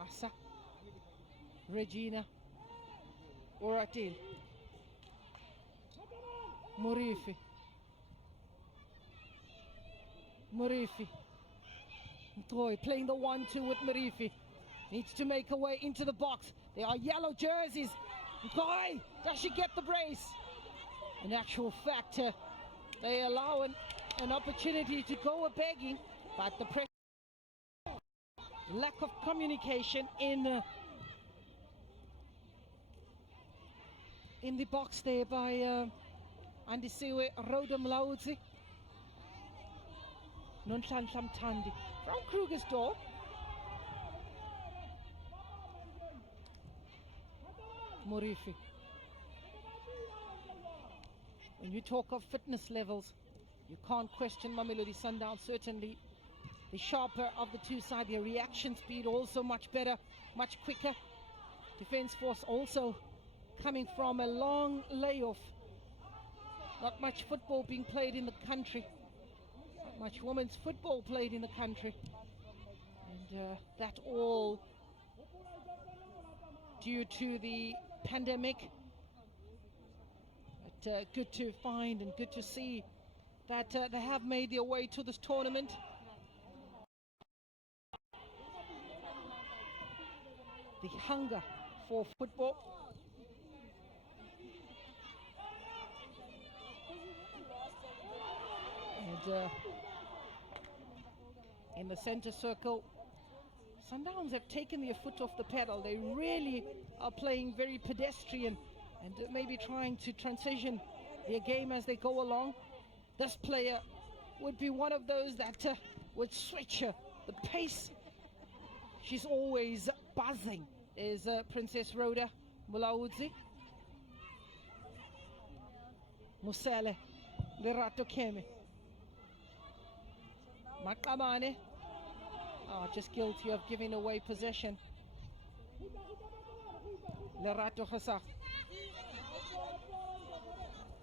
Asa. Regina. Oratil. Murifi. Mtoy playing the 1-2 with Murifi. Needs to make a way into the box. There are yellow jerseys. Mtoy, does she get the brace? In actual fact, they allow an opportunity to go a-begging, but the pressure, lack of communication in the box there by Andisiwe Rhoda Mlaudzi. Nonhlanhla Mthandi from Krugersdorp. Murifi. When you talk of fitness levels, you can't question Mamelodi Sundowns. Certainly the sharper of the two sides, their reaction speed also much better, much quicker. Defence force also coming from a long layoff. Not much football being played in the country. Not much women's football played in the country. And that all due to the pandemic. But good to find and good to see that they have made their way to this tournament. The hunger for football. And in the center circle, Sundowns have taken their foot off the pedal. They really are playing very pedestrian and maybe trying to transition their game as they go along. This player would be one of those that would switch the pace. She's always buzzing, is Princess Rhoda Mulaudzi. Musele Lerato Keme. Makamane. Just guilty of giving away possession. Lerato Khasa.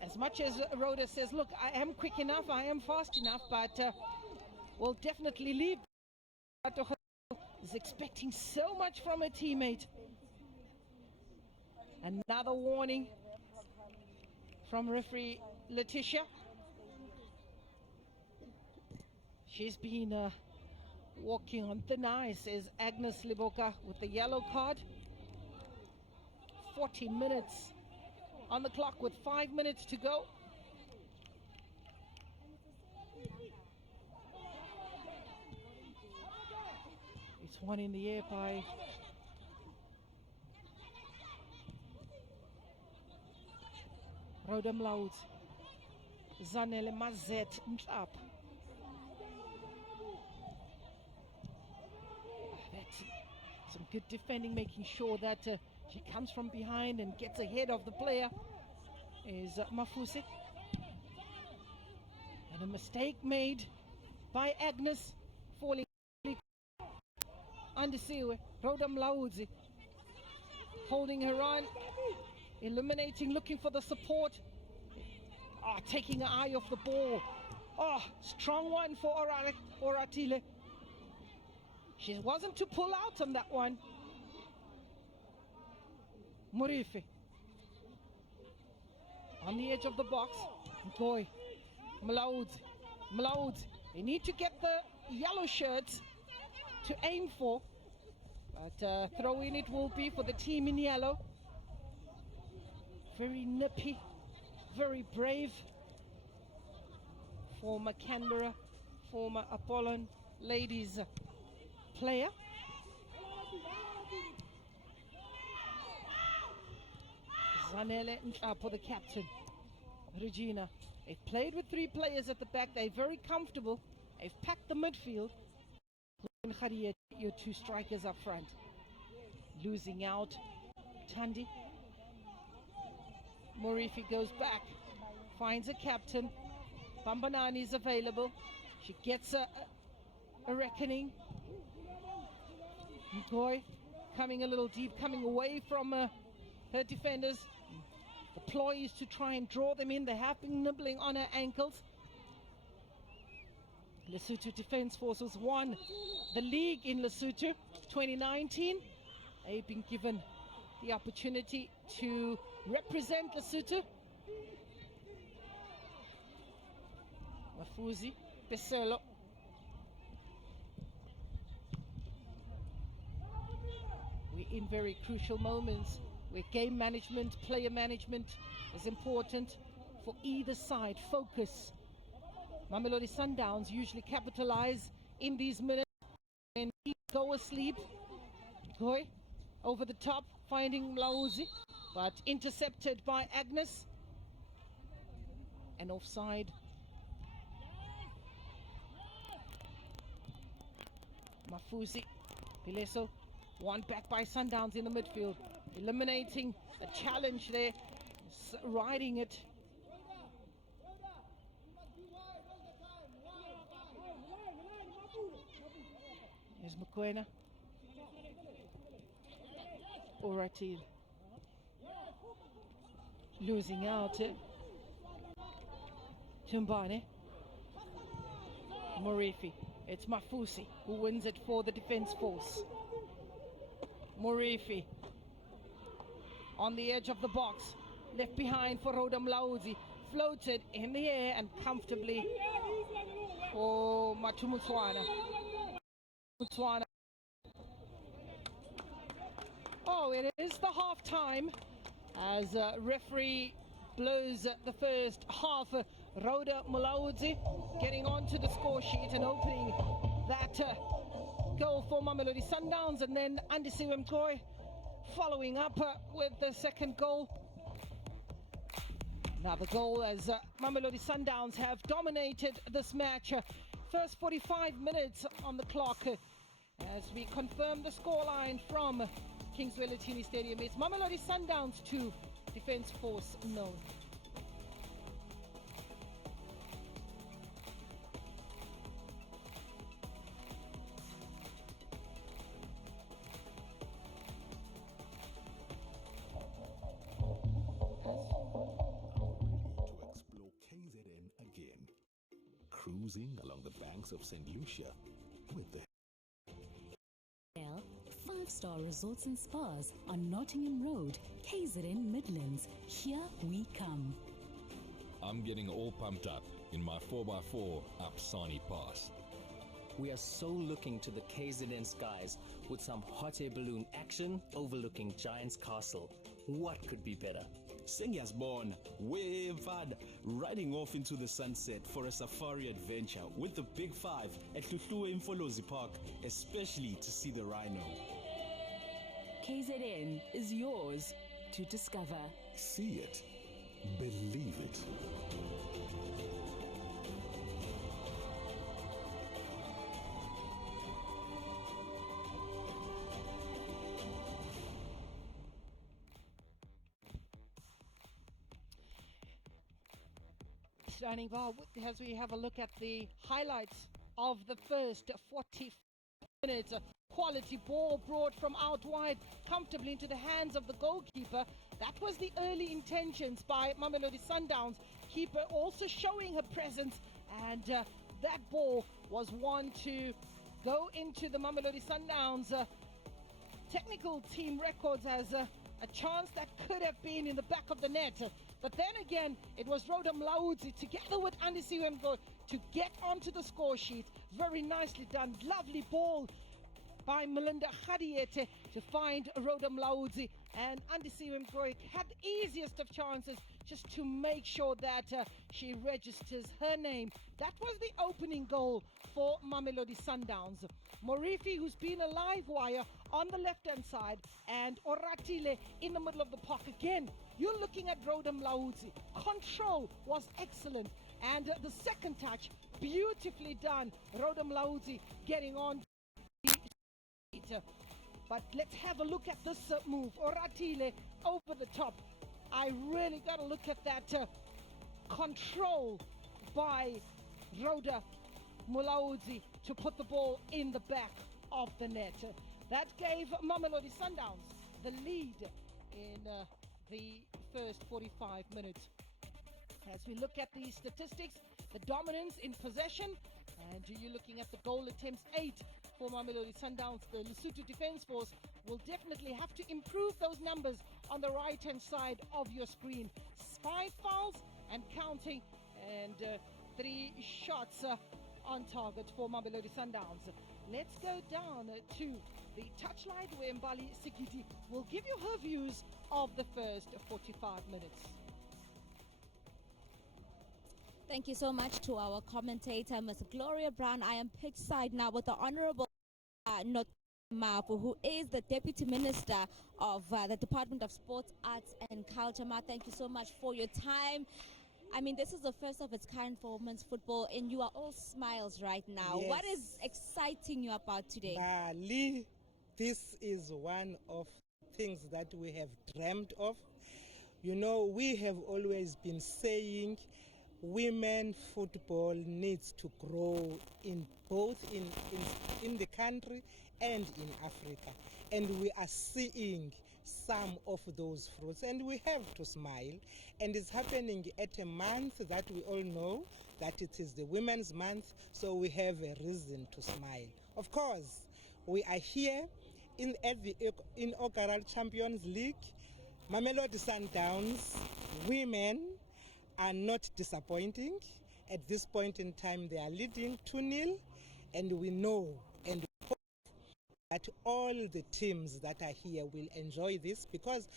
As much as Rhoda says, look, I am quick enough, I am fast enough, but will definitely leave. Lerato Khasa is expecting so much from a teammate. Another warning from referee Letitia. She's been walking on thin ice, is Agnes Liboka with the yellow card. 40 minutes on the clock with 5 minutes to go. It's one in the air by Rhoda Mlaud. Zanele Mazet Nhlap. Some good defending, making sure that she comes from behind and gets ahead of the player is Mafuse. And a mistake made by Agnes, falling under Siwe. Rhoda Mlaudzi holding her on, illuminating, looking for the support. Taking her eye off the ball. Strong one for Oratile. She wasn't to pull out on that one. Murifi on the edge of the box. Boy, Mlaud. They need to get the yellow shirts to aim for, but throw in it will be for the team in yellow. Very nippy, very brave. Former Canberra, former Apollon ladies player. Zanele Nchapo, the captain. Regina, they've played with 3 players at the back. They're very comfortable. They've packed the midfield. Your 2 strikers up front. Losing out. Tandi. Morifi goes back. Finds a captain. Bambanani is available. She gets a reckoning. Ngoy coming a little deep, coming away from her defenders. The ploy is to try and draw them in. They have been nibbling on her ankles. Lesotho Defence Forces won the league in Lesotho 2019. They've been given the opportunity to represent Lesotho. Mafuzi, Peselo. We're in very crucial moments where game management, player management is important for either side. Focus. Mamelodi Sundowns usually capitalize in these minutes and go asleep. Goy over the top, finding Mlauzi, but intercepted by Agnes. And offside. Mafuzi, Pileso, one back by Sundowns in the midfield, eliminating a challenge there, riding it. Here's Mokoena. Oratil. Losing out. Tumbane. Morifi. It's Mafusi who wins it for the Defence Force. Morifi on the edge of the box, left behind for Rhoda Mlaudzi, floated in the air and comfortably for Matumutswana. Oh, it is the half time as referee blows the first half. Rhoda Mulaudzi getting onto the score sheet and opening that goal for Mamelodi Sundowns, and then Andisiwe Mkoy following up with the second goal. Another goal as Mamelodi Sundowns have dominated this match. First 45 minutes on the clock as we confirm the scoreline from Kingsway Latini Stadium. It's Mamelodi Sundowns 2, Defence Force 0. Cruising along the banks of St. Lucia with the 5-star resorts and spas on Nottingham Road, KZN Midlands. Here we come. I'm getting all pumped up in my 4x4 up Sani Pass. We are so looking to the KZN skies with some hot air balloon action overlooking Giant's Castle. What could be better? Sengiyazibona wavada riding off into the sunset for a safari adventure with the Big Five at Hluhluwe Mfolozi Park, especially to see the rhino. KZN is yours to discover. See it. Believe it. Standing by as we have a look at the highlights of the first 40 minutes. A quality ball brought from out wide comfortably into the hands of the goalkeeper. That was the early intentions by Mamelodi Sundowns. Keeper also showing her presence, and that ball was one to go into the Mamelodi Sundowns technical team records as a chance that could have been in the back of the net. But then again, it was Rhoda Mlaudzi together with Andisiwe Mkoy to get onto the score sheet. Very nicely done. Lovely ball by Melinda Khadiete to find Rhoda Mlaudzi And Andisiwe Mgoik had the easiest of chances just to make sure that she registers her name. That was the opening goal for Mamelodi Sundowns. Morifi, who's been a live wire on the left-hand side, and Oratile in the middle of the park again. You're looking at Rhoda Mlaudzi. Control was excellent. And the second touch, beautifully done. Rhoda Mlaudzi getting on. But let's have a look at this move. Oratile over the top. I really got to look at that control by Rhoda Mlaudzi to put the ball in the back of the net. That gave Mamelodi Sundowns the lead in the first 45 minutes. As we look at the statistics, the dominance in possession, and you're looking at the goal attempts, 8 for Mamelodi Sundowns. The Lesotho Defence Force will definitely have to improve those numbers on the right-hand side of your screen. 5 fouls and counting, and 3 shots on target for Mamelodi Sundowns. Let's go down to the touchline where Mbali Sikiti will give you her views of the first 45 minutes. Thank you so much to our commentator, Ms. Gloria Brown. I am pitch side now with the Honorable Mapu, who is the Deputy Minister of the Department of Sports, Arts and Culture. Ma, thank you so much for your time. I mean, this is the first of its kind for women's football, and you are all smiles right now. Yes. What is exciting you about today? Bali, this is one of things that we have dreamt of. You know, we have always been saying women football needs to grow in both in the country and in Africa, and we are seeing some of those fruits, and we have to smile. And it's happening at a month that we all know that it is the Women's Month, so we have a reason to smile. Of course, we are here at the inaugural Champions League. Mamelodi Sundowns women are not disappointing. At this point in time, they are leading 2-0, and we know and hope that all the teams that are here will enjoy this, because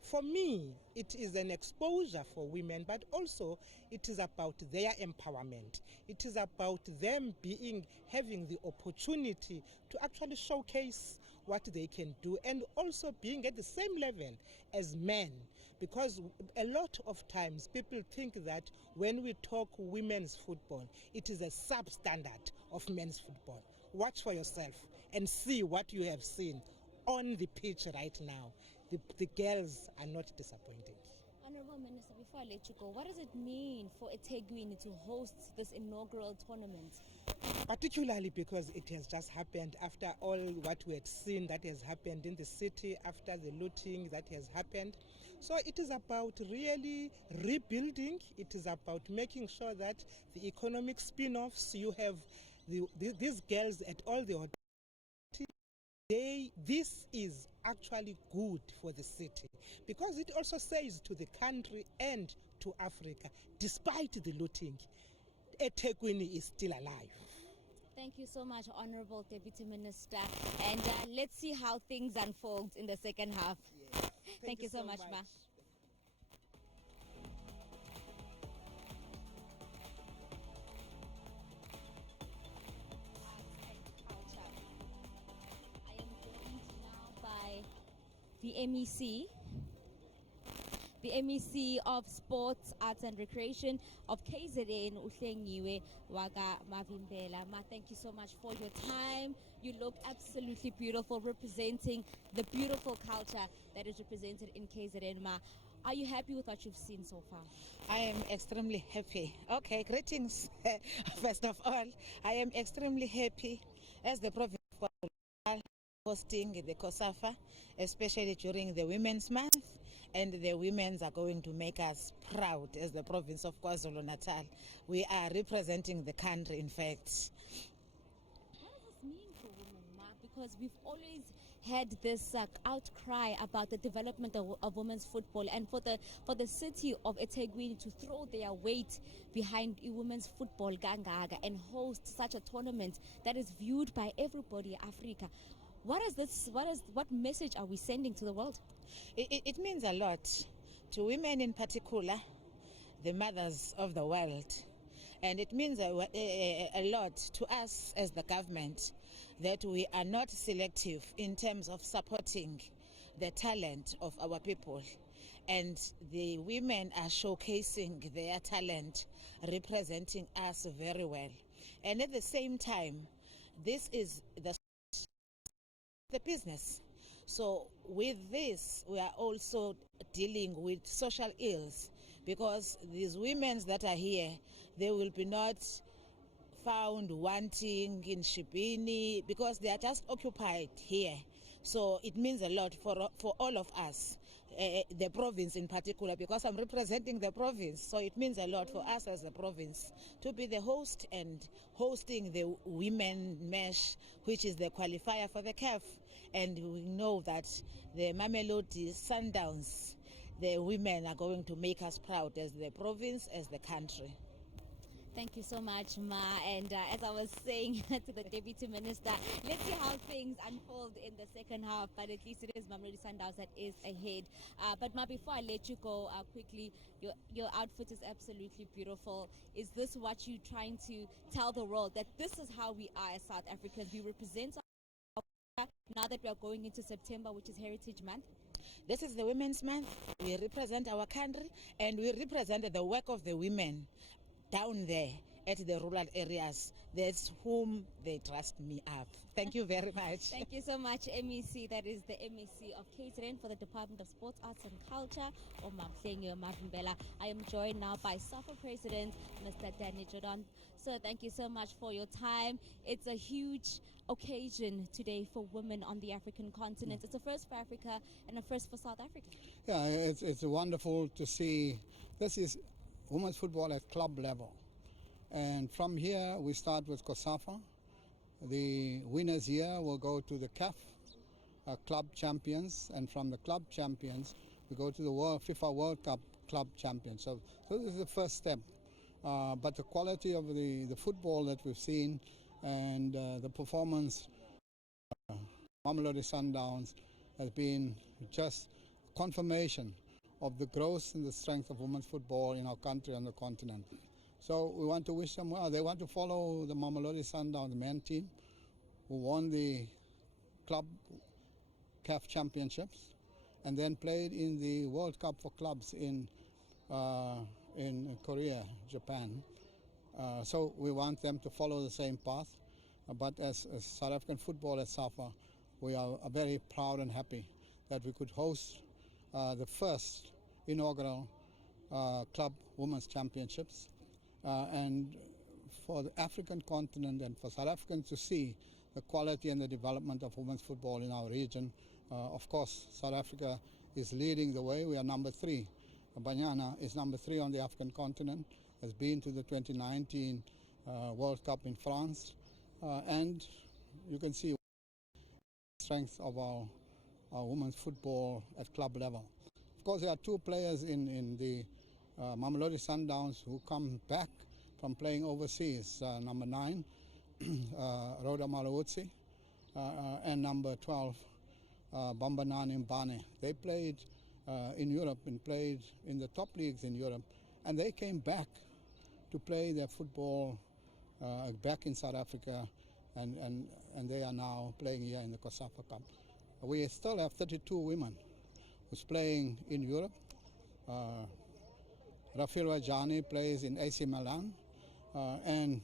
for me, it is an exposure for women, but also it is about their empowerment. It is about them having the opportunity to actually showcase what they can do, and also being at the same level as men. Because a lot of times people think that when we talk women's football, it is a substandard of men's football. Watch for yourself and see what you have seen on the pitch right now. The girls are not disappointing. Honorable Minister, before I let you go, what does it mean for eThekwini to host this inaugural tournament? Particularly because it has just happened after all what we had seen that has happened in the city, after the looting that has happened. So it is about really rebuilding. It is about making sure that the economic spin-offs, you have these girls at all the hotels. This is actually good for the city, because it also says to the country and to Africa, despite the looting, eThekwini is still alive. Thank you so much, Honorable Deputy Minister. And let's see how things unfold in the second half. Yes. Thank you so much, Ma. I am joined now by the MEC of Sports, Arts and Recreation of KZN, Uhlengiwe Waga Mavimbela. Ma, thank you so much for your time. You look absolutely beautiful, representing the beautiful culture that is represented in KZN. Ma, are you happy with what you've seen so far? I am extremely happy. Okay, greetings. First of all, I am extremely happy as the province of hosting the COSAFA, especially during the Women's Month. And the women are going to make us proud as the province of KwaZulu-Natal. We are representing the country, in fact. What does this mean for women, Ma? Because we've always had this outcry about the development of women's football, and for the city of eThekwini to throw their weight behind women's football, Gangaga, and host such a tournament that is viewed by everybody in Africa. What message are we sending to the world? It means a lot to women in particular, the mothers of the world. And it means a lot to us as the government that we are not selective in terms of supporting the talent of our people. And the women are showcasing their talent, representing us very well. And at the same time, this is the business. So with this, we are also dealing with social ills, because these women that are here, they will be not found wanting in Shibini because they are just occupied here. So it means a lot for all of us, the province in particular, because I'm representing the province. So it means a lot for us as a province to be the host and hosting the women mesh, which is the qualifier for the CAF. And we know that the Mamelodi Sundowns, the women are going to make us proud as the province, as the country. Thank you so much, Ma. And as I was saying to the Deputy Minister, let's see how things unfold in the second half. But at least it is Mamelodi Sundowns that is ahead. But Ma, before I let you go quickly, your outfit is absolutely beautiful. Is this what you're trying to tell the world, that this is how we are as South Africans? We represent our now that we are going into September, which is Heritage Month. This is the Women's Month. We represent our country, and we represent the work of the women down there at the rural areas. That's whom they trust me up. Thank you very much. Thank you so much, MEC. That is the MEC of KZN for the Department of Sports, Arts and Culture, or Mamhlenge Mavimbela. I am joined now by SAFA President, Mr. Danny Jordan. So thank you so much for your time. It's a huge occasion today for women on the African continent. It's a first for Africa and a first for South Africa. Yeah, it's wonderful to see. This is women's football at club level. And from here, we start with COSAFA. The winners here will go to the CAF club champions. And from the club champions, we go to the FIFA World Cup club champions. So this is the first step. But the quality of the football that we've seen and the performance Mamelodi Sundowns has been just confirmation of the growth and the strength of women's football in our country and the continent. So we want to wish them well. They want to follow the Mamelodi Sundowns men team, who won the club CAF championships and then played in the World Cup for clubs in Korea, Japan. So we want them to follow the same path. But as South African football at SAFA, we are very proud and happy that we could host the first inaugural club women's championships. And for the African continent and for South Africans to see the quality and the development of women's football in our region. Of course, South Africa is leading the way. We are number 3. Banyana is number 3 on the African continent, has been to the 2019 World Cup in France. And you can see the strength of our women's football at club level. Of course, there are 2 players in the Mamelodi Sundowns who come back from playing overseas. Number 9, Rhoda Malawutsi, and number 12, Bambanani Mbane. They played in Europe and played in the top leagues in Europe, and they came back to play their football back in South Africa, and they are now playing here in the COSAFA Cup. We still have 32 women who's playing in Europe. Rafael Wajani plays in AC Milan, and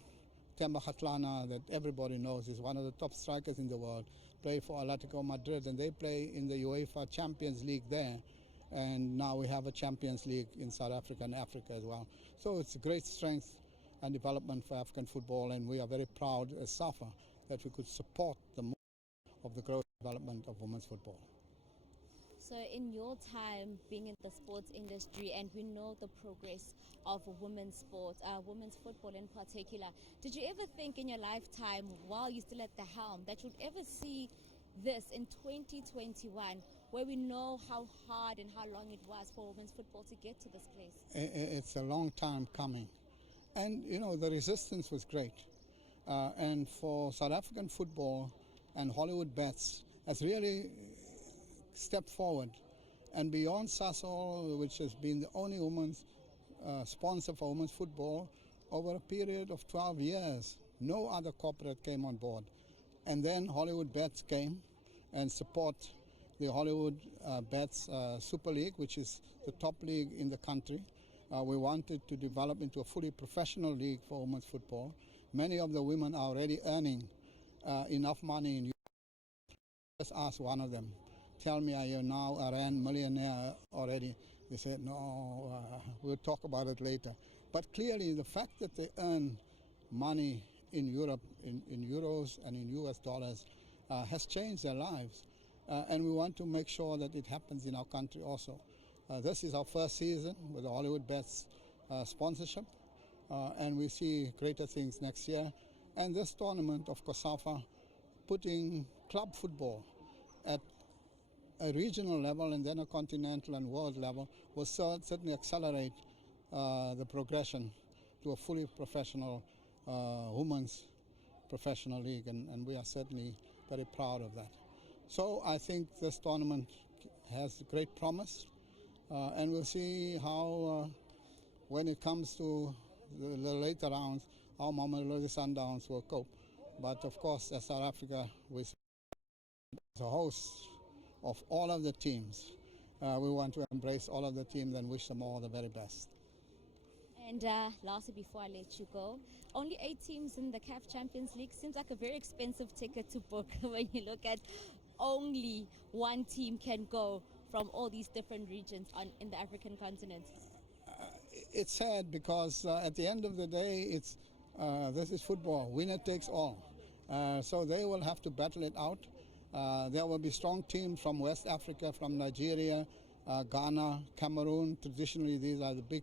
Themba Kgatlana, that everybody knows is one of the top strikers in the world, play for Atletico Madrid, and they play in the UEFA Champions League there. And now we have a Champions League in South Africa and Africa as well. So it's a great strength and development for African football, and we are very proud as SAFA that we could support the movement of the growth and development of women's football. So in your time being in the sports industry, and we know the progress of women's sport, women's football in particular, did you ever think in your lifetime, while you're still at the helm, that you'd ever see this in 2021, where we know how hard and how long it was for women's football to get to this place? It's a long time coming. And, you know, the resistance was great. And for South African football and Hollywood bets has really stepped forward. And beyond Sasol, which has been the only women's sponsor for women's football, over a period of 12 years, no other corporate came on board. And then Hollywood Bets came and support the Hollywood Bets Super League, which is the top league in the country. We wanted to develop into a fully professional league for women's football. Many of the women are already earning enough money in Europe. Just ask one of them, tell me, are you now a rand millionaire already? They said, no, we'll talk about it later. But clearly the fact that they earn money in Europe, in euros and in US dollars, has changed their lives. And we want to make sure that it happens in our country also. This is our first season with the Hollywood Bets sponsorship, and we see greater things next year. And this tournament of COSAFA, putting club football at a regional level and then a continental and world level, will certainly accelerate the progression to a fully professional women's professional league, and we are certainly very proud of that. So I think this tournament has great promise, and we'll see how, when it comes to the later rounds, how Mamelodi Sundowns will cope. But of course, as South Africa, we as a host of all of the teams, we want to embrace all of the teams and wish them all the very best. And lastly, before I let you go, only 8 teams in the CAF Champions League seems like a very expensive ticket to book when you look at only one team can go from all these different regions in the African continent. It's sad because at the end of the day, it's this is football. Winner takes all. So they will have to battle it out. There will be strong teams from West Africa, from Nigeria, Ghana, Cameroon. Traditionally, these are the big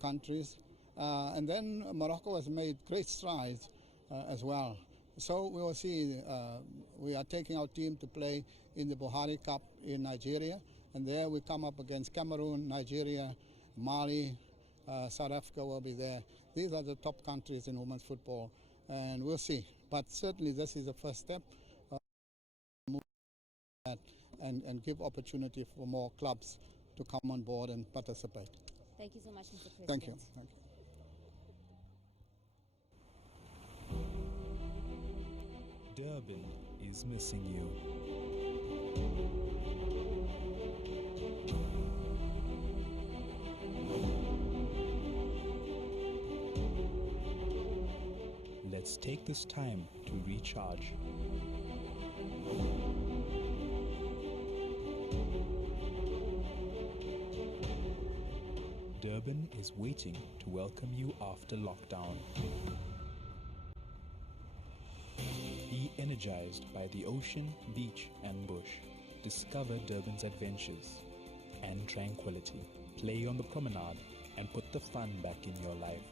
countries. And then Morocco has made great strides as well. So we will see. We are taking our team to play in the Buhari Cup in Nigeria. And there we come up against Cameroon, Nigeria, Mali, South Africa will be there. These are the top countries in women's football. And we'll see. But certainly this is the first step. And give opportunity for more clubs to come on board and participate. Thank you so much, Mr. President. Thank you. Thank you. Durban is missing you. Let's take this time to recharge. Durban is waiting to welcome you after lockdown. Be energized by the ocean, beach and bush. Discover Durban's adventures and tranquility. Play on the promenade and put the fun back in your life.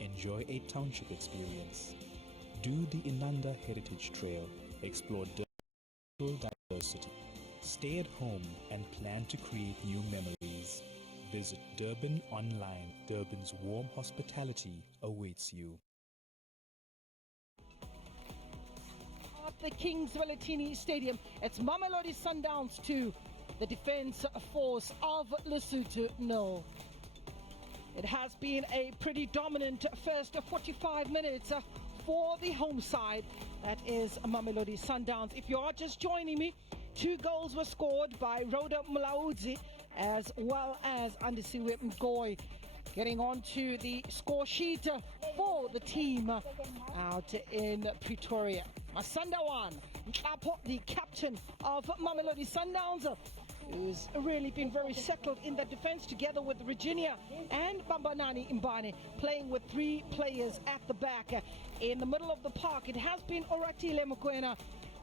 Enjoy a township experience. Do the Inanda Heritage Trail. Explore Durban's diversity. Stay at home and plan to create new memories. Visit Durban online. Durban's warm hospitality awaits you. At the Kings Valentini Stadium, it's Mamelodi Sundowns 2, the Defence Force of Lesotho 0. It has been a pretty dominant first 45 minutes for the home side, that is Mamelodi Sundowns. If you are just joining me, 2 goals were scored by Rhoda Mlaudzi as well as Andisiwe Mgoy. Getting on to the score sheet for the team out in Pretoria. Masandawan Nkapo, the captain of Mamelodi Sundowns, who's really been very settled in the defense, together with Virginia and Bambanani Mbane, playing with 3 players at the back. In the middle of the park, it has been Oratile Mokoena,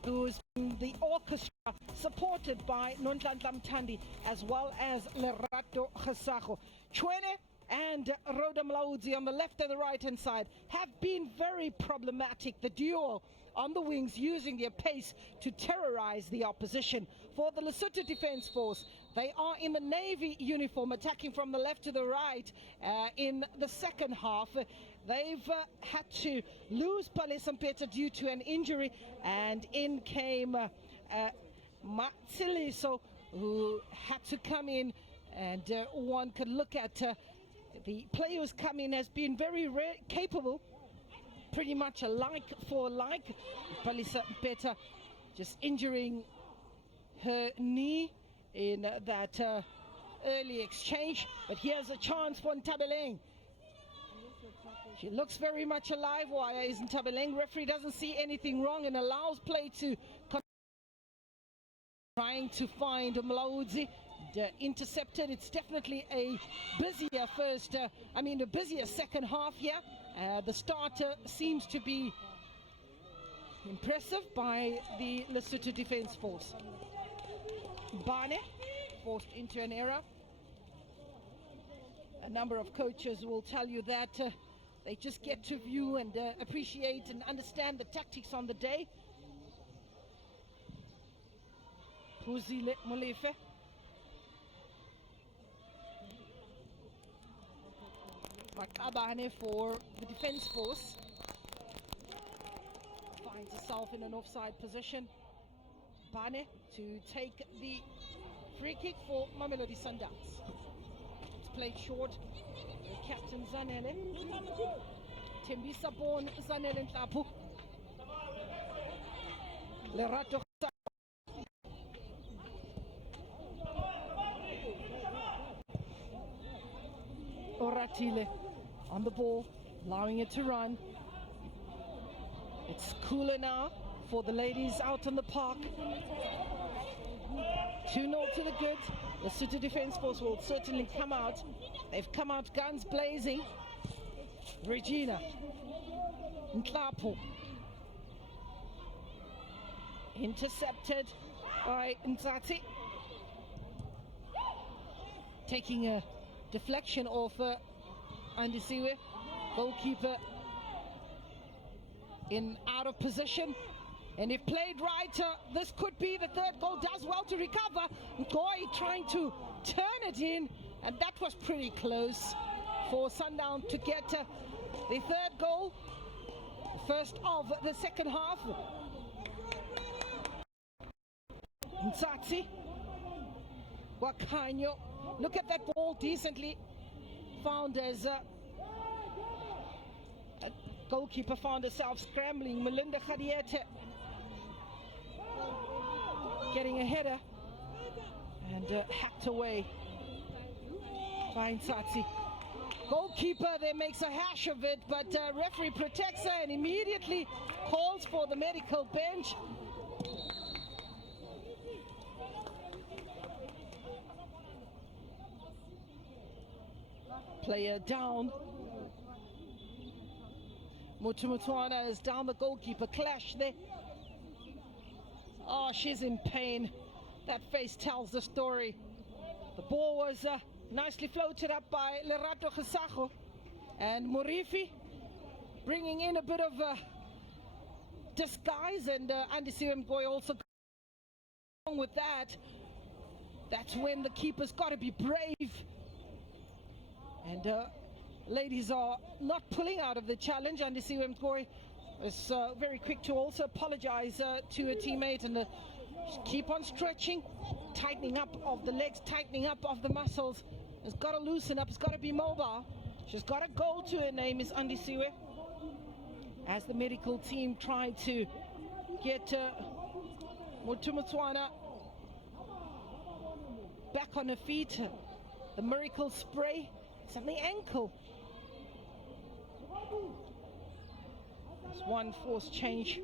who's been the orchestra, supported by Nonhlanhla Mthandi as well as Lerato Khasago. Chwene and Rhoda Mlaudzi on the left and the right hand side have been very problematic. The duo on the wings using their pace to terrorize the opposition. For the Lesotho Defence Force, they are in the navy uniform, attacking from the left to the right in the second half. They've had to lose Pale Sampeta due to an injury, and in came Matsiliso, who had to come in, and one could look at the players come in has been very capable, pretty much alike for alike. Palisa Beta just injuring her knee in that early exchange, but here's a chance for Ntabeleng. She looks very much alive. Why isn't Ntabeleng? Referee doesn't see anything wrong and allows play to trying to find Mamelodi. Intercepted. It's definitely a busier a busier second half here. The starter seems to be impressive by the Lesotho Defence Force. Bane forced into an error. A number of coaches will tell you that they just get to view and appreciate and understand the tactics on the day. Puzile Molefe. Makabane for the Defence Force. Finds herself in an offside position. Bane to take the free kick for Mamelodi Sundowns. It's played short. The captain Zanele. Tembisa born Zanele Ntapu. Lerato Oratile on the ball, allowing it to run. It's cooler now for the ladies out on the park. 2-0 to the good. The Lesotho Defence Force will certainly come out. They've come out guns blazing. Regina Nklapo. Intercepted by Nzati. Taking a deflection off Andisiwe. Goalkeeper out of position. And if played right, this could be the third goal. Does well to recover. Ngoy trying to turn it in, and that was pretty close for Sundown to get the third goal. First of the second half. Ntsatsi Wakanyo. Look at that ball, decently found as a goalkeeper found herself scrambling. Melinda Khadiete getting a header and hacked away by Ntsatsi. Goalkeeper there makes a hash of it, but referee protects her and immediately calls for the medical bench. Player down. Mutumutwana is down. The goalkeeper clash there. Oh, she's in pain. That face tells the story. The ball was nicely floated up by Lerato Gesago, and Morifi bringing in a bit of disguise, and Andisiwe Mgoy also along with that. That's when the keeper's got to be brave. And ladies are not pulling out of the challenge. Andisiwe Mgoy is very quick to also apologize to a teammate and keep on stretching, tightening up of the legs, tightening up of the muscles. It's got to loosen up, it's got to be mobile. She's got a goal to her name, is Andisiwe. As the medical team tried to get Mutumutwana back on her feet. The miracle spray. It's on the ankle. There's one forced change.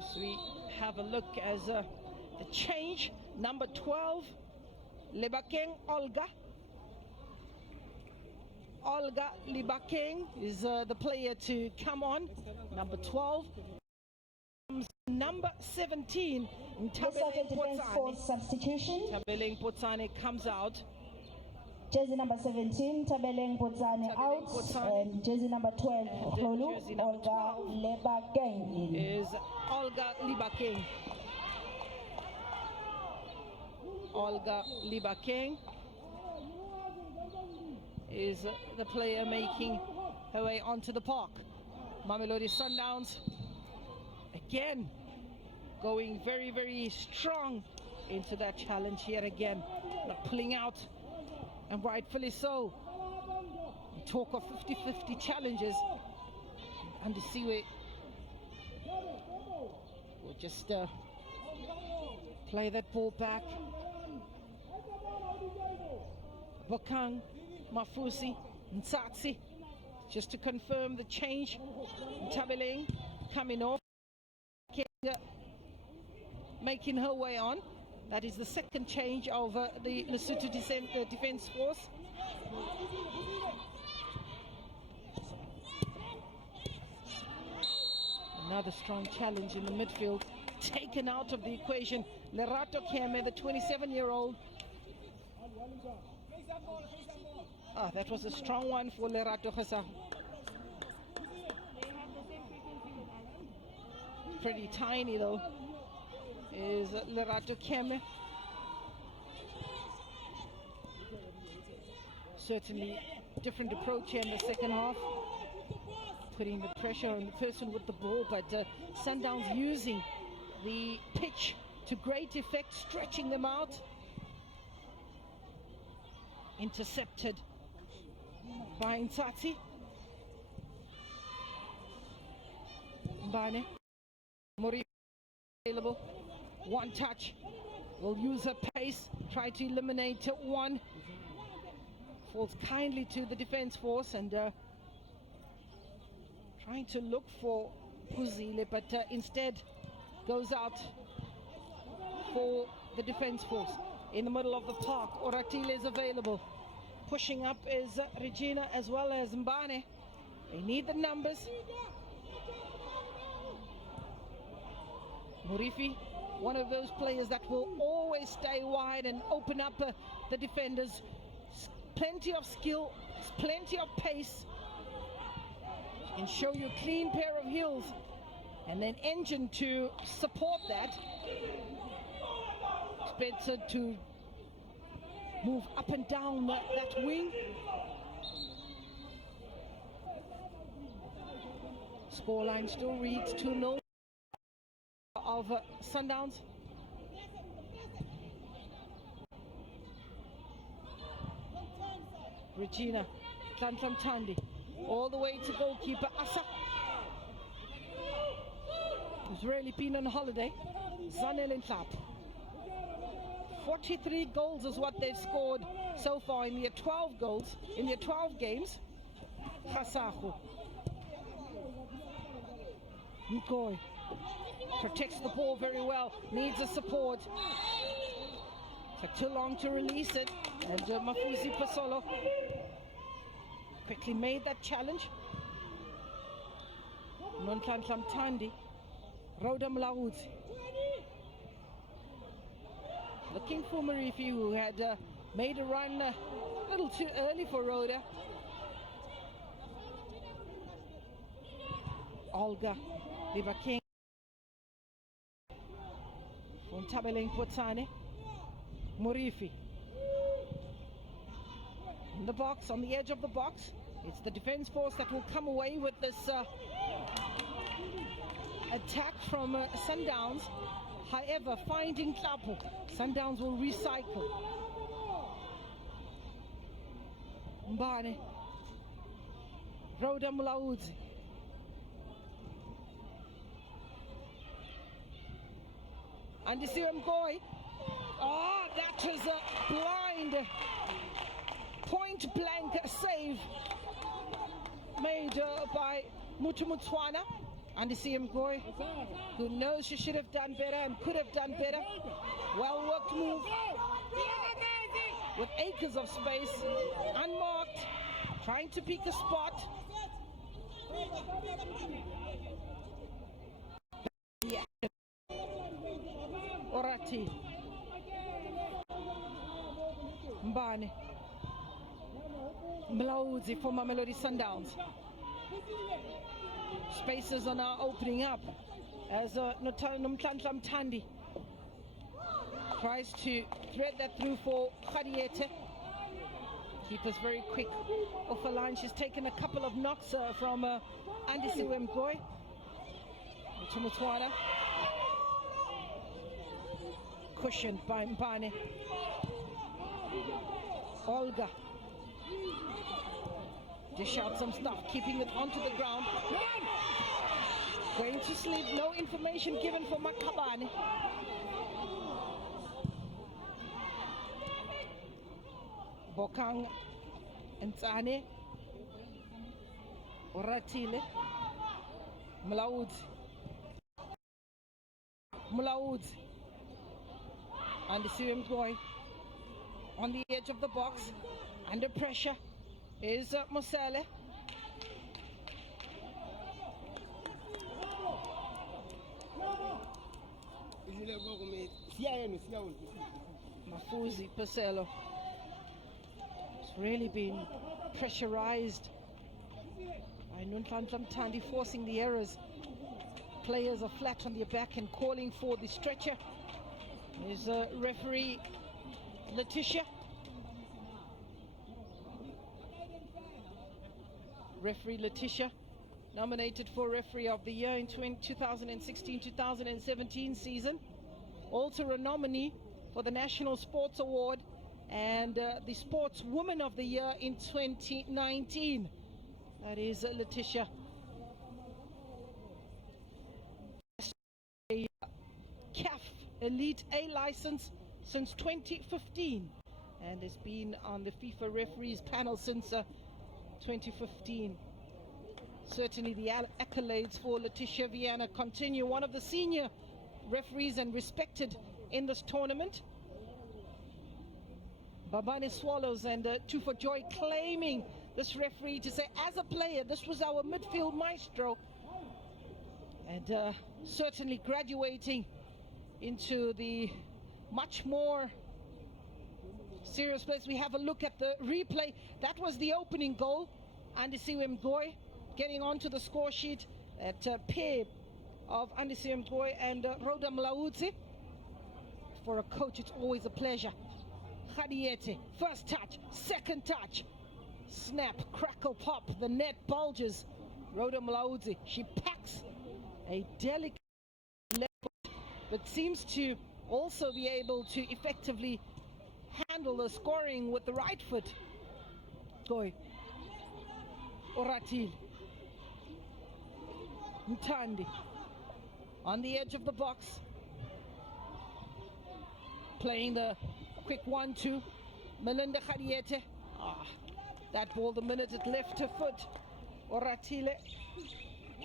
So we have a look as the change. Number 12, Libakeng Olga. Olga Libakeng is the player to come on. Number 12. Number 17, Lesotho Defence Force substitution. Tabeleng Potsane comes out. Jersey number 17, Tabeleng Potsane out. And jersey number 12, Hlolu, Olga Libakeng. Is Olga Libakeng. Olga Libakeng is the player making her way onto the park. Mamelodi Sundowns again going very, very strong into that challenge yet again. Not pulling out, and rightfully so. We talk of 50-50 challenges, and Siwe will just play that ball back. Bokang, Mafusi, Ntsatsi, just to confirm the change. Tabeleng coming off, making her way on. That is the second change of the Lesotho Defence Force. Another strong challenge in the midfield, taken out of the equation. Lerato Keme, the 27-year-old. That was a strong one for Lerato Khasa. Pretty tiny though, is Lerato Keme. Certainly different approach here in the second half, putting the pressure on the person with the ball, but Sundowns using the pitch to great effect, stretching them out. Intercepted by Ntsatsi. Mbane. Mori available. One touch. Will use her pace. Try to eliminate one. Falls kindly to the defense force and trying to look for Puzile, but instead goes out for the defense force. In the middle of the park, Oratile is available. Pushing up is Regina as well as Mbane. They need the numbers. Murifi, one of those players that will always stay wide and open up the defenders. Plenty of skill, plenty of pace. Can show you a clean pair of heels and then engine to support that. Spencer to move up and down that wing. Scoreline still reads 2-0 of Sundowns. Regina Tlantamtandi all the way to goalkeeper Asa, who's really been on holiday. Zanel Ntlap. 43 goals is what they've scored so far in their 12 goals, in their 12 games. Khasahu. Nkoi protects the ball very well, needs the support. Took too long to release it, and Mafusi Pasolo quickly made that challenge. Nontantlam Tandi, Roda Mlaudzi. Looking for Marifi, who had made a run a little too early for Rhoda. Olga Libaking. From Tabeleng Potsane. Murifi. In the box, on the edge of the box. It's the defense force that will come away with this attack from Sundowns. However, finding Tlapu, Sundowns will recycle. Mbane, Roda Mlaudzi. And you see him going. Oh, that was a blind, point blank save made by Mutumutswana. And you see him going, who knows she should have done better and could have done better. Well worked move. With acres of space, unmarked, trying to pick a spot. Yeah. Orati. Mbane. Mlaudzi for Mamelodi Sundowns. Spaces are now opening up as Nomtantlam Tandi tries to thread that through for Khadiete. Keeper's very quick off the line. She's taken a couple of knocks from Andisiwe Mgoy. Mutumutswana cushioned by Mbane. Olga. Dish out some stuff, keeping it onto the ground. Going to sleep, no information given for Makabane. Bokang Ntsane. Oratile. Mlaud. And the Syrian boy on the edge of the box, under pressure, is Mosele. Mafuzi Peselo. It's really been pressurized. I know Tandi forcing the errors. Players are flat on their back and calling for the stretcher. There's referee Letitia. Referee Letitia, nominated for Referee of the Year in 2016-2017 season. Also a nominee for the National Sports Award and the Sportswoman of the Year in 2019. That is Letitia. A CAF Elite A license since 2015 and has been on the FIFA referees panel since 2015. Certainly the accolades for Letitia Viana continue. One of the senior referees and respected in this tournament. Babane Swallows and Two for Joy claiming this referee to say, as a player, this was our midfield maestro. And certainly graduating into the much more serious place. We have a look at the replay. That was the opening goal. Andisiwe Mgoy getting onto the score sheet at pair of Andisiwe Mgoy and Rhoda Mlaudzi. For a coach, it's always a pleasure. Khadiete, first touch, second touch. Snap, crackle, pop, the net bulges. Rhoda Mlaudzi, she packs a delicate left, but seems to also be able to effectively handle the scoring with the right foot. Goy. Oratil. Mtandi. On the edge of the box. Playing the quick 1-2. Melinda Khadiete. That ball, the minute it left her foot. Oratile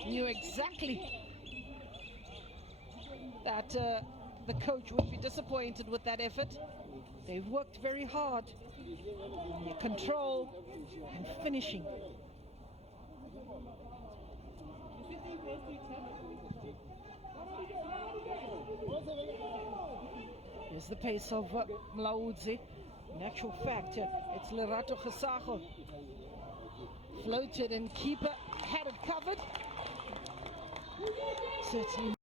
knew exactly that the coach would be disappointed with that effort. They've worked very hard. Control and finishing. Here's the pace of Mlaudzi. In actual fact, it's Lerato Gesago. Floated and keeper had it covered. Certainly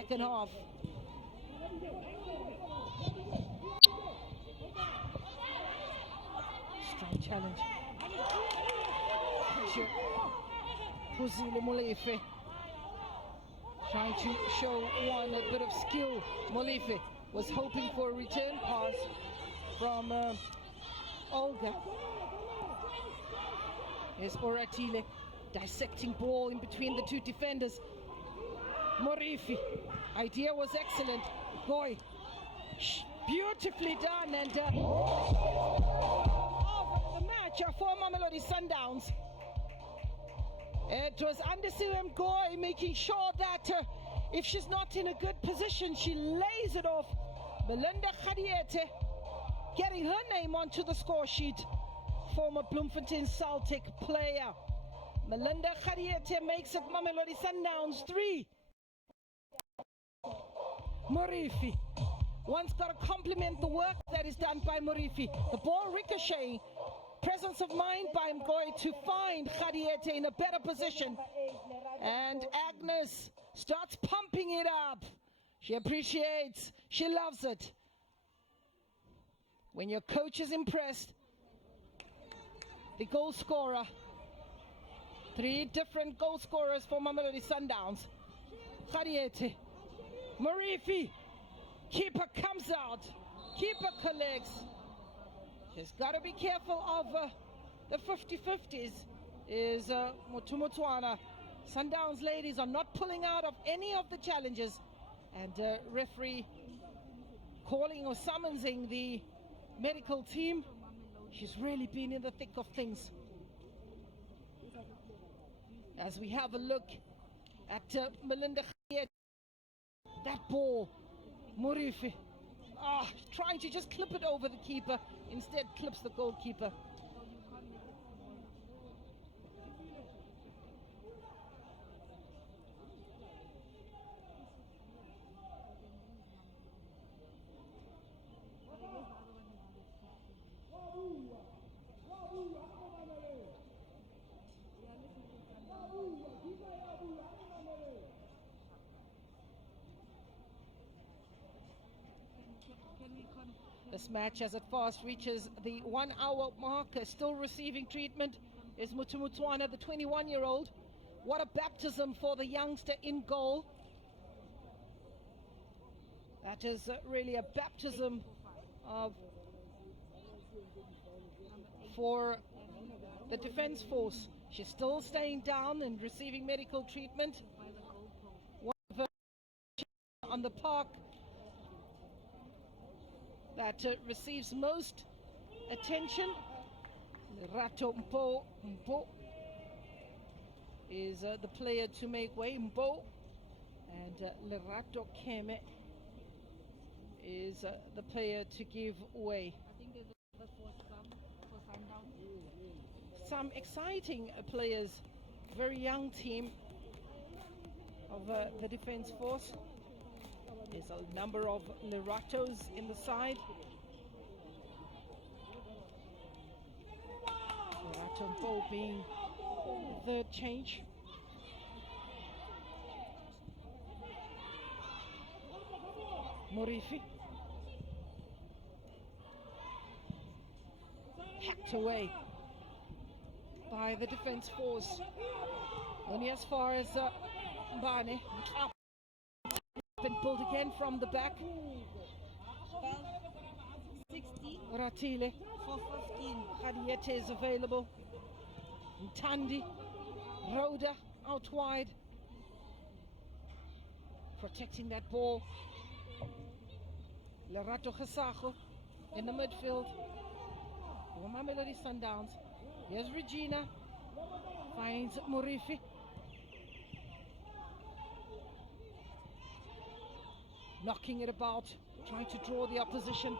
second half. Strong challenge. Puzile Molefe trying to show one a bit of skill. Molefe was hoping for a return pass from Olga. Here's Oratile dissecting ball in between the two defenders. Morifi, idea was excellent. Boy, beautifully done, and of the match for Mamelodi Sundowns. It was Andisiwe Mgoy making sure that if she's not in a good position, she lays it off. Melinda Khadiete getting her name onto the score sheet. Former Bloemfontein Celtic player. Melinda Khadiete makes it Mamelodi Sundowns 3. Morifi. One's got to compliment the work that is done by Morifi. The ball ricocheting. Presence of mind by Mgoy to find Khadiete in a better position. And Agnes starts pumping it up. She appreciates, she loves it. When your coach is impressed, the goal scorer. 3 different goal scorers for Mamelodi Sundowns. Khadiete, Morifi, Keeper comes out. Keeper collects. She's got to be careful of the 50-50s. Is Mutumutwana. Sundowns ladies are not pulling out of any of the challenges. And referee calling or summoning the medical team. She's really been in the thick of things. As we have a look at Melinda, that ball, Murifi, trying to just clip it over the keeper, instead clips the goalkeeper. This match, as it fast reaches the 1 hour mark, still receiving treatment is Mutumutwana, the 21-year-old. What a baptism for the youngster in goal. That is really a baptism for the defense force. She's still staying down and receiving medical treatment. One of her on the park that receives most attention. Lerato Mpo is the player to make way. Mpo and Lerato Keme is the player to give way. Some exciting players, very young team of the defense force. There's a number of Leratos in the side. Lerato Mpo being the third change. Murifi hacked away by the defense force. Only as far as Mbane. Up. Been pulled again from the back. 60. Ratile. 415. Khadiete is available. Ntandi. Rhoda out wide. Protecting that ball. Lerato Khasago in the midfield. Mamelodi Sundowns. Here's Regina. Finds Murifi. Knocking it about, trying to draw the opposition.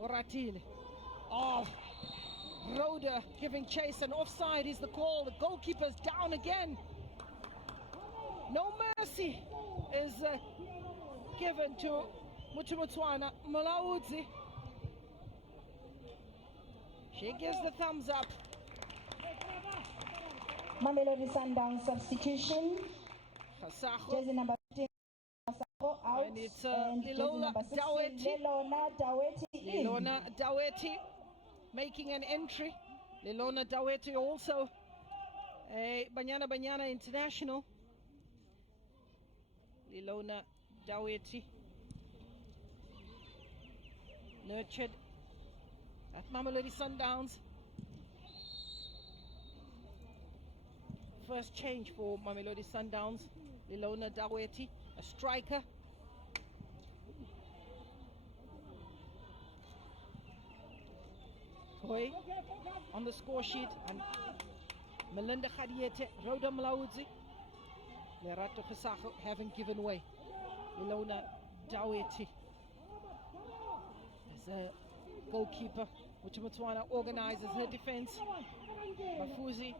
Oratile. Oh, Rhoda giving chase, and offside is the call. The goalkeeper's down again. No mercy is given to Mutumutwana. Malaudzi. She gives the thumbs up. Mamelodi Sundowns substitution. Jersey number 15. Out, and it's Lilona Daweti in. Lilona Daweti making an entry. Lilona Daweti also a Banyana international. Lilona Daweti nurtured at Mamelodi Sundowns. First change for Mamelodi Sundowns. Lilona Daweti, a striker. Koi on the score sheet, and Melinda Khadiete, Rhoda Mlaudzi, Lerato Khasago haven't given way. Lilona Daweti as a goalkeeper. Mutumutwana organizes her defense. Mafuzi,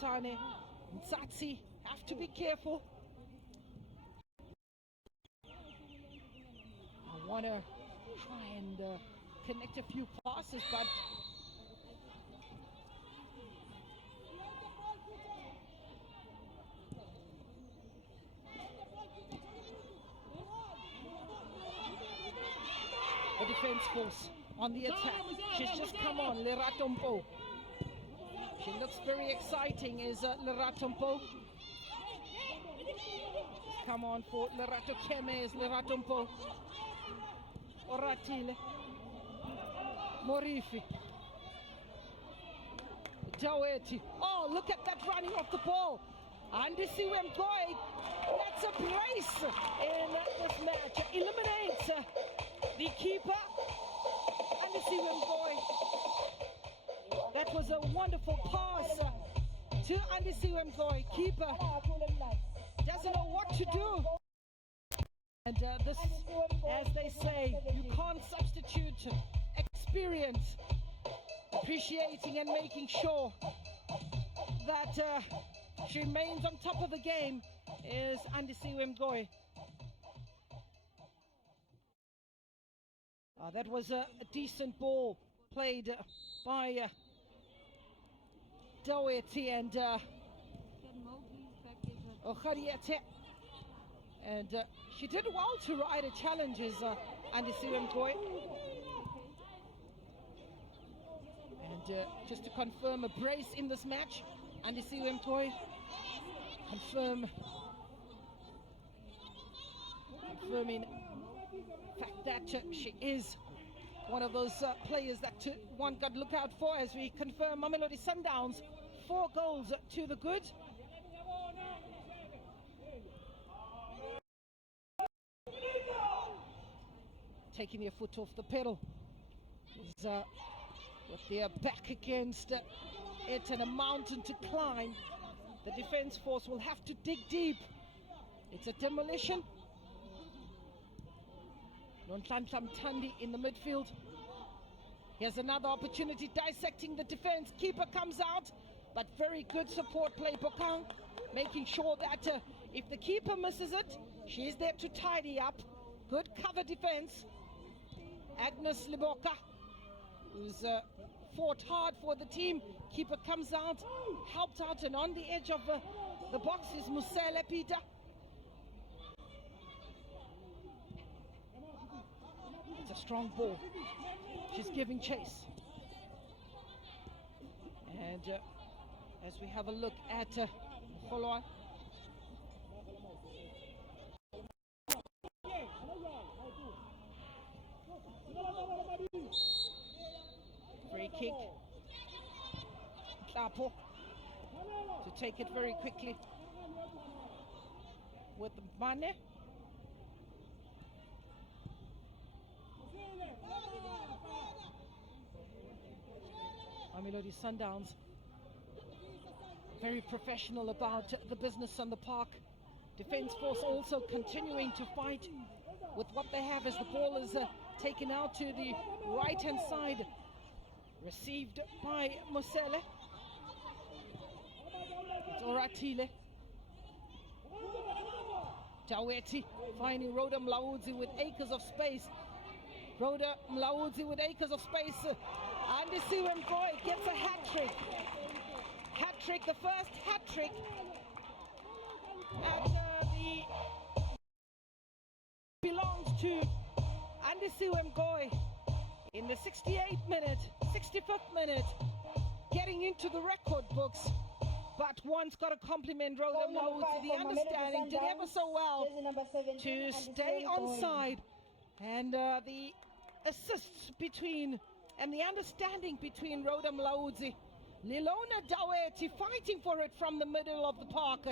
Sane, Ntsatsi have to be careful. I want to try and connect a few passes, but the defense force on the attack. She's just come on, Lerato Mpo. She looks very exciting, is Lerato Mpo. Come on for Lerato Keme is Lerato Mpo. Oratile. Morifi. Daweti. Oh, look at that running off the ball. Andisiwe Mgoy gets a brace in this match. Eliminates the keeper. Andisiwe Mgoy. That was a wonderful pass to Andisiwe Mgoy. Keeper doesn't know what to do. And this, as they say, you can't substitute experience. Appreciating and making sure that she remains on top of the game is Andisiwe Mgoy. That was a decent ball played by Daweti and Ochariete. And she did well to ride a challenges, Andisiwe Mgoy. And just to confirm a brace in this match, Andisiwe Mgoy confirming the fact that she is one of those players that one got to look out for, as we confirm Mamelodi Sundowns 4 goals to the good. Taking your foot off the pedal is with their back against it and a mountain to climb. The defense force will have to dig deep. It's a demolition. Nonhlanhla Mthandi in the midfield. Here's another opportunity, dissecting the defense. Keeper comes out, but very good support play. Bokang making sure that if the keeper misses it, she's there to tidy up. Good cover defense. Agnes Liboka, who's fought hard for the team. Keeper comes out, helped out, and on the edge of the box is Musele Peter. It's a strong ball. She's giving chase. And as we have a look at Mokholwane. Free kick. Klapo to take it very quickly with Mane. Mamelodi Sundowns very professional about the business on the park. Defense force also continuing to fight with what they have as the ball is taken out to the right hand side, received by Musele. It's Oratile. Daweti finding Rhoda Mlaudzi with acres of space. Rhoda Mlaudzi with acres of space. Andisiwe Mgoy gets a hat-trick. Hat-trick, the first hat-trick at the belongs to Andisiwe Mgoy in the 68th minute, 65th minute, getting into the record books. But one's got to compliment Rhoda Mlaudzi, the understanding, did ever so well to stay on side, and the assists between and the understanding between Rhoda Mlaudzi, Lilona Daweti fighting for it from the middle of the park,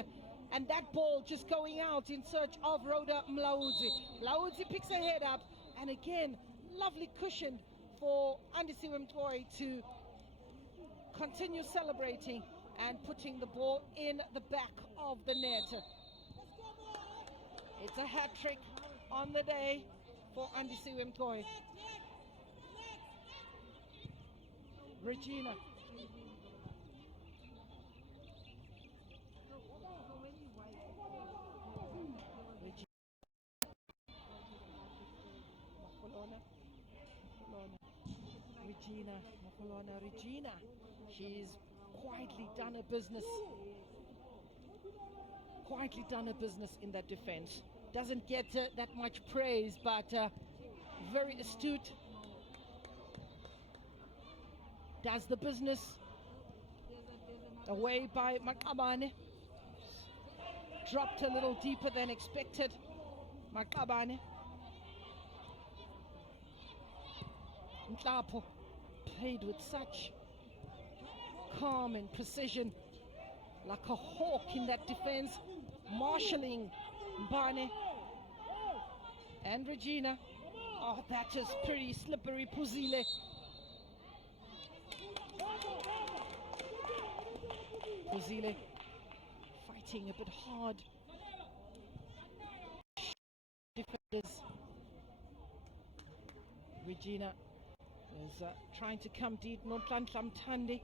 and that ball just going out in search of Rhoda Mlaudzi. Mlaudzi picks her head up, and again, lovely cushion for Andisiwe Mgoy to continue celebrating and putting the ball in the back of the net. It's a hat-trick on the day for Andisiwe Mgoy. Regina. Regina, she's quietly done her business. Quietly done her business in that defense. Doesn't get that much praise, but very astute. Does the business. Away by Makabane. Dropped a little deeper than expected. Makabane. Mhlapo played with such calm and precision, like a hawk in that defense, marshalling Mbane and Regina. Oh, that is pretty slippery. Puzile. Puzile fighting a bit hard. Defenders. Regina is trying to come deep. Nonhlanhla Mthandi.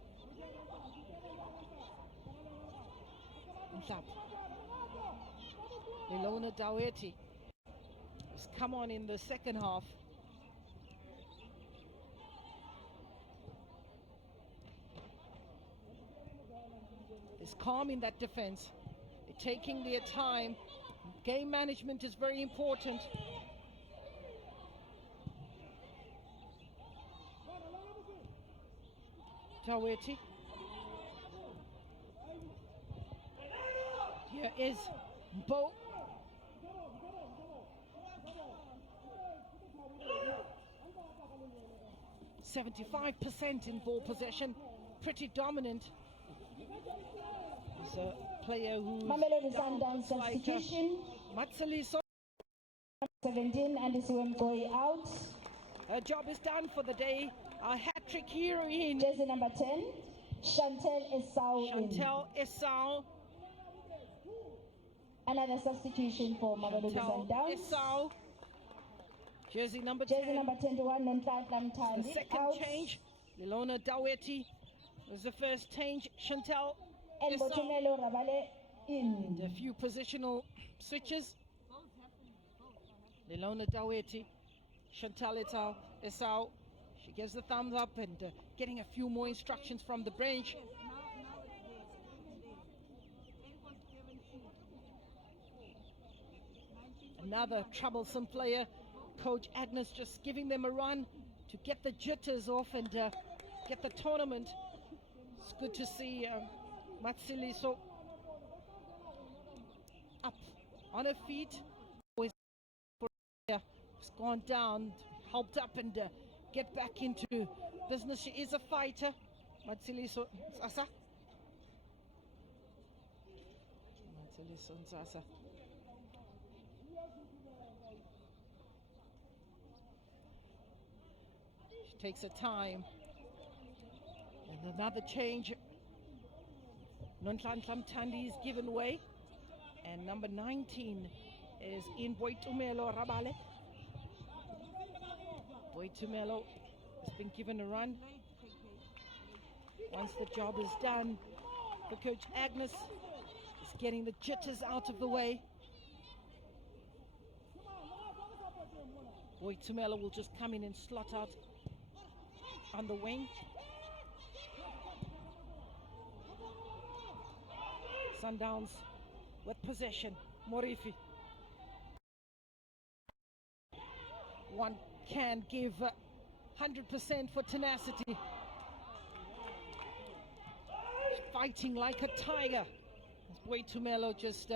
Ilona Daweti has come on in the second half. There's calm in that defense. They're taking their time. Game management is very important. Daweti. Here is Bo. "75% in ball possession, pretty dominant." He's a player who's Mamelodi Sundowns substitution. Matseliso. 17 and is going out. Her job is done for the day. A hat-trick heroine. Jersey number 10, Chantel Esau. Chantel Esau. Another substitution for Mamelodi Sundowns. Esau. Jersey number 10. Jersey number 21, Nonhlanhla Mthandi. The second out. change, Ilona Daweti was the first change. Chantel And Esau. Botumelo Rabale in. A few positional switches. Ilona Daweti, Chantal Esau. She gives the thumbs up and getting a few more instructions from the bench. Another troublesome player. Coach Agnes just giving them a run to get the jitters off and get the tournament. It's good to see Matseliso up on her feet. Always has gone down, helped up and get back into business. She is a fighter. Matseliso Nsasa. Matseliso Nsasa. She takes her time. And another change. Nonhlanhla Mthandi is given way. And number 19 is in Boitumelo Rabale. Boitumelo has been given a run. Once the job is done, for Coach Agnes is getting the jitters out of the way. Boitumelo will just come in and slot out on the wing. Sundowns with possession. Morifi. One can give 100% for tenacity. Fighting like a tiger. Boitumelo just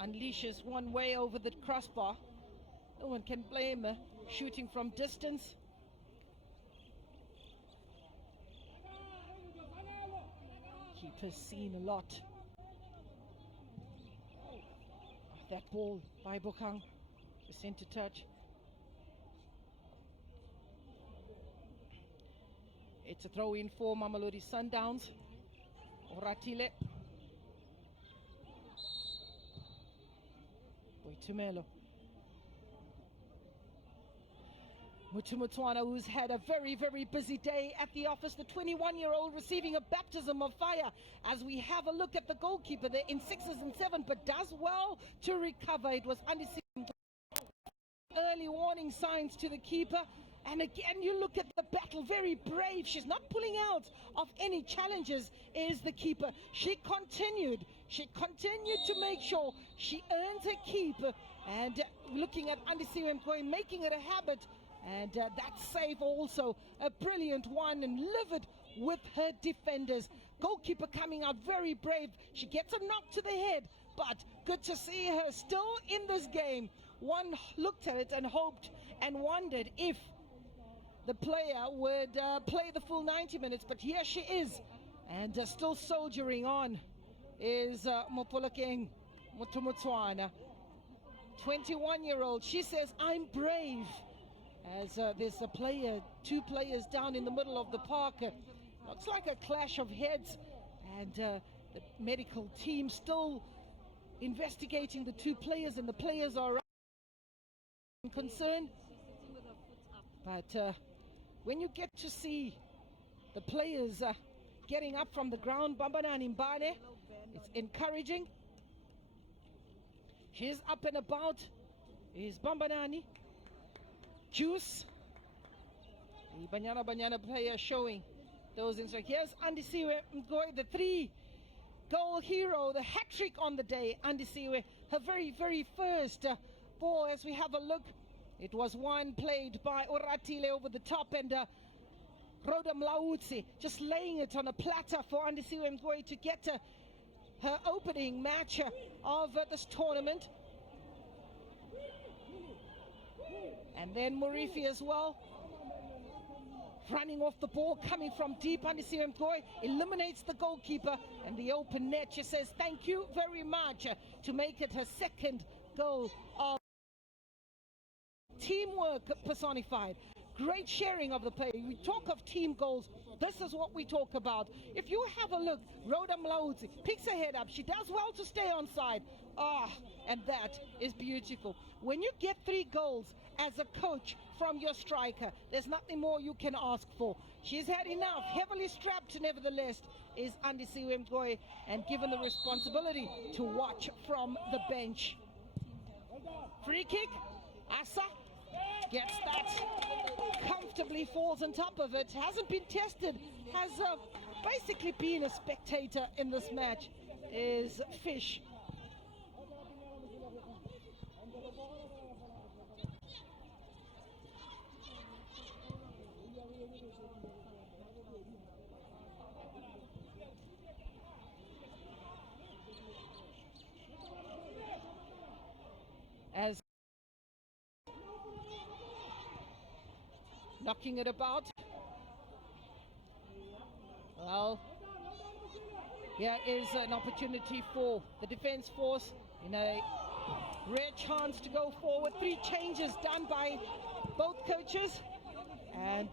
unleashes one way over the crossbar. No one can blame her. Shooting from distance. Keeper's seen a lot. That ball by Bokang, the center touch. It's a throw in for Mamelodi Sundowns. Oratile. Boitumelo. Mutumutwana, who's had a very, very busy day at the office. The 21-year-old receiving a baptism of fire as we have a look at the goalkeeper there in 6s and 7, but does well to recover. It was early warning signs to the keeper. And again, you look at the battle, very brave. She's not pulling out of any challenges, is the keeper. She continued to make sure she earns her keep. And looking at Andisiwe Mkoyi, making it a habit. And that save also a brilliant one and livid with her defenders. Goalkeeper coming out very brave. She gets a knock to the head, but good to see her still in this game. One looked at it and hoped and wondered if the player would play the full 90 minutes, but here she is, and still soldiering on is Mopolokeng Motumutswana, 21-year-old. She says, I'm brave, as there's two players down in the middle of the park. Looks like a clash of heads, and the medical team still investigating the two players, and the players are concerned. But when you get to see the players getting up from the ground, Bambanani Mbane, it's encouraging. She's up and about. Is Bambanani Juice, the Banyana player, showing those instructions. Here's Andisiwe Mgoy, the 3-goal hero, the hat-trick on the day. Andisiwe, her very first ball. As we have a look, it was one played by Oratile over the top, and Rhoda Mlautsi just laying it on a platter for Andisiwe Mgoy to get her opening match of this tournament. And then Murifi as well, running off the ball, coming from deep. Andisiwe Mgoy eliminates the goalkeeper and the open net. She says thank you very much to make it her second goal of teamwork personified. Great sharing of the play. We talk of team goals. This is what we talk about. If you have a look, Rhoda Mlautsi picks her head up. She does well to stay on side. And that is beautiful. When you get 3 goals as a coach from your striker, there's nothing more you can ask for. She's had enough. Heavily strapped, nevertheless, is Andisiwe Mgoy, and given the responsibility to watch from the bench. Free kick. Asa gets that comfortably, falls on top of it. Hasn't been tested, has basically been a spectator in this match, is Fish. As knocking it about. Well, here is an opportunity for the defense force in a rare chance to go forward. 3 changes done by both coaches, and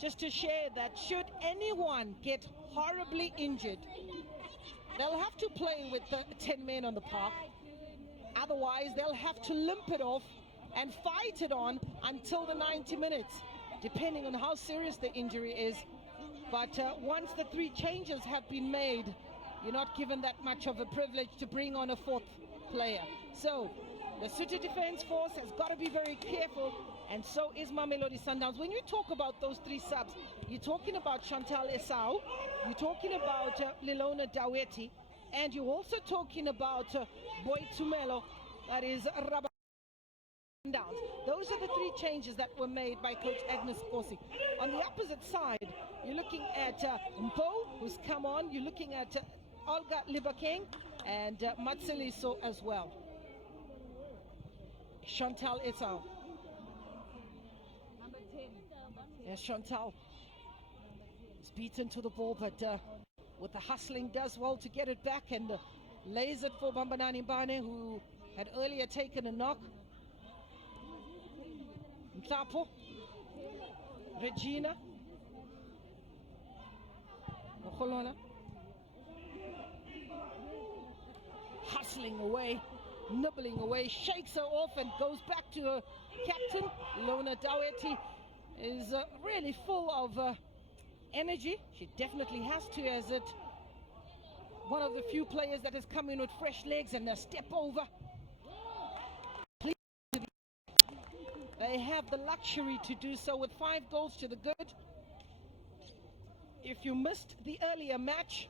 just to share that should anyone get horribly injured, they'll have to play with the 10 men on the park. Otherwise, they'll have to limp it off and fight it on until the 90 minutes, depending on how serious the injury is. But once the 3 changes have been made, you're not given that much of a privilege to bring on a 4th player. So the Lesotho Defence Force has got to be very careful, and so is Mamelodi Sundowns. When you talk about those 3 subs, you're talking about Chantal Esau, you're talking about Lilona Daweti, and you're also talking about Boy Tumelo, that is Rabba. Those are the 3 changes that were made by Coach Agnes Kosi. On the opposite side, you're looking at Mpo, who's come on. You're looking at Olga Libakeng and Matseliso as well. Chantal Esau. Yes, Chantal is beaten to the ball, but with the hustling does well to get it back and lays it for Bambanani Mbane, who had earlier taken a knock. Mtapo, Regina, Mokholona, hustling away, nibbling away, shakes her off and goes back to her captain. Lona Daweti is really full of energy. She definitely has to, as it one of the few players that has come in with fresh legs and a step over. They have the luxury to do so with 5 goals to the good. If you missed the earlier match,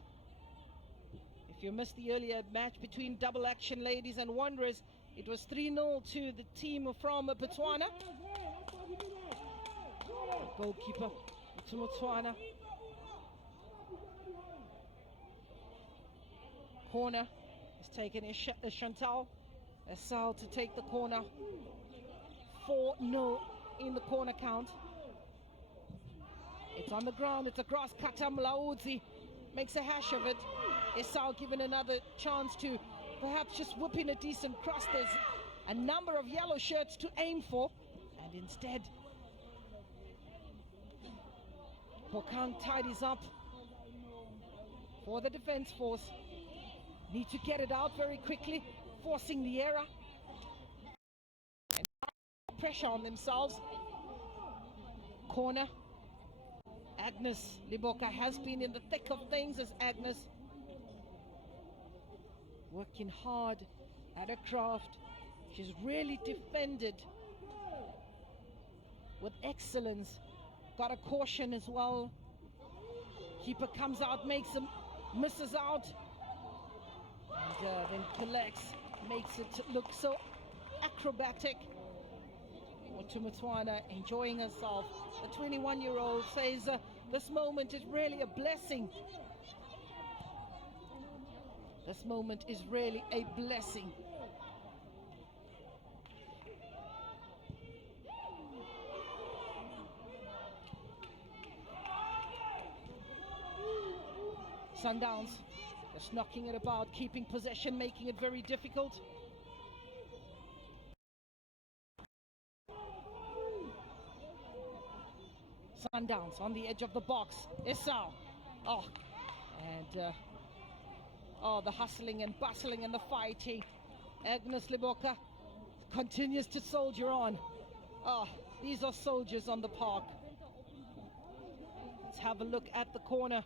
between Double Action Ladies and Wanderers, it was 3-0 to the team from Botswana. Goalkeeper to Botswana. Corner is taken as Chantal Esau to take the corner. 4-0 in the corner count. It's on the ground. It's a grass cutter. Mlaudzi makes a hash of it. Esau given another chance to perhaps just whip in a decent cross. There's a number of yellow shirts to aim for, and instead Pokang tidies up for the defense force. Need to get it out very quickly, forcing the error and pressure on themselves. Corner. Agnes Liboka has been in the thick of things as Agnes, working hard at her craft. She's really defended with excellence. Got a caution as well. Keeper comes out, makes him, misses out, and then collects, makes it look so acrobatic. Mutumatwana enjoying herself. The 21-year-old says this moment is really a blessing. This moment is really a blessing. Sundowns just knocking it about, keeping possession, making it very difficult. Sundowns on the edge of the box. Esau. Oh, and the hustling and bustling and the fighting. Agnes Liboka continues to soldier on. Oh, these are soldiers on the park. Let's have a look at the corner.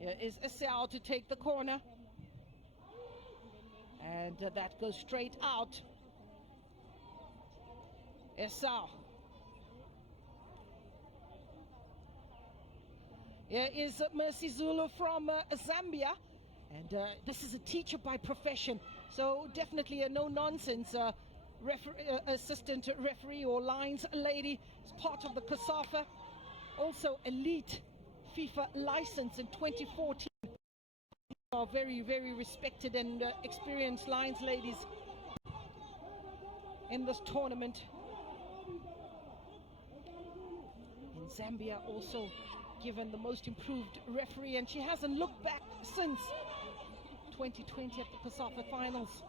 Here is Esau to take the corner. And that goes straight out. Esau. Here is Mercy Zulu from Zambia. And this is a teacher by profession. So definitely a no-nonsense assistant referee or lines lady. Is part of the COSAFA. Also elite FIFA license in 2014. Are very, very respected and experienced lines ladies in this tournament. In Zambia also given the most improved referee, and she hasn't looked back since 2020 at the COSAFA finals.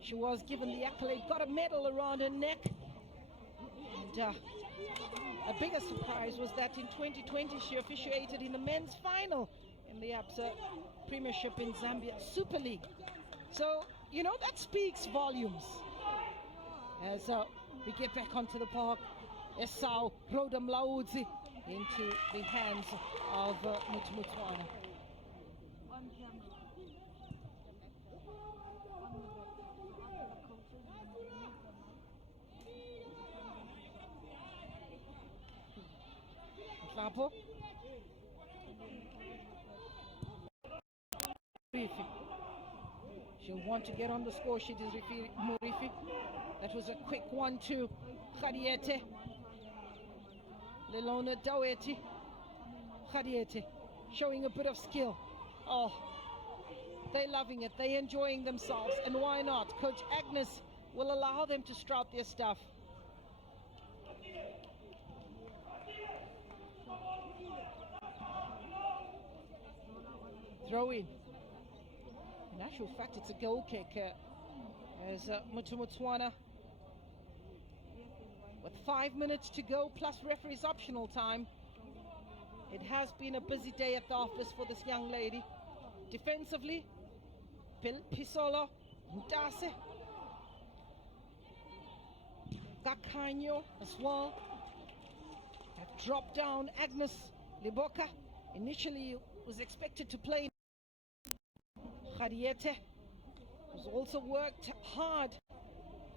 She was given the accolade, got a medal around her neck, and a bigger surprise was that in 2020 she officiated in the men's final in the ABSA Premiership in Zambia Super League. So, you know, that speaks volumes. As we get back onto the park, Esau Rhoda Mlaudzi into the hands of Mutumatwana. Klapo. She'll want to get on the score sheet, is Murifi. That was a quick one to Khadiete. Lelona Daweti. Khadiete showing a bit of skill. Oh, they're loving it. They're enjoying themselves. And why not? Coach Agnes will allow them to strout their stuff. Throw in. In actual fact, it's a goal kick as Mutumatwana, with 5 minutes to go plus referee's optional time. It has been a busy day at the office for this young lady. Defensively, Pisolo, Ndase, Gakanyo as well have dropped down. Agnes Liboka initially was expected to play. Khadiete has also worked hard.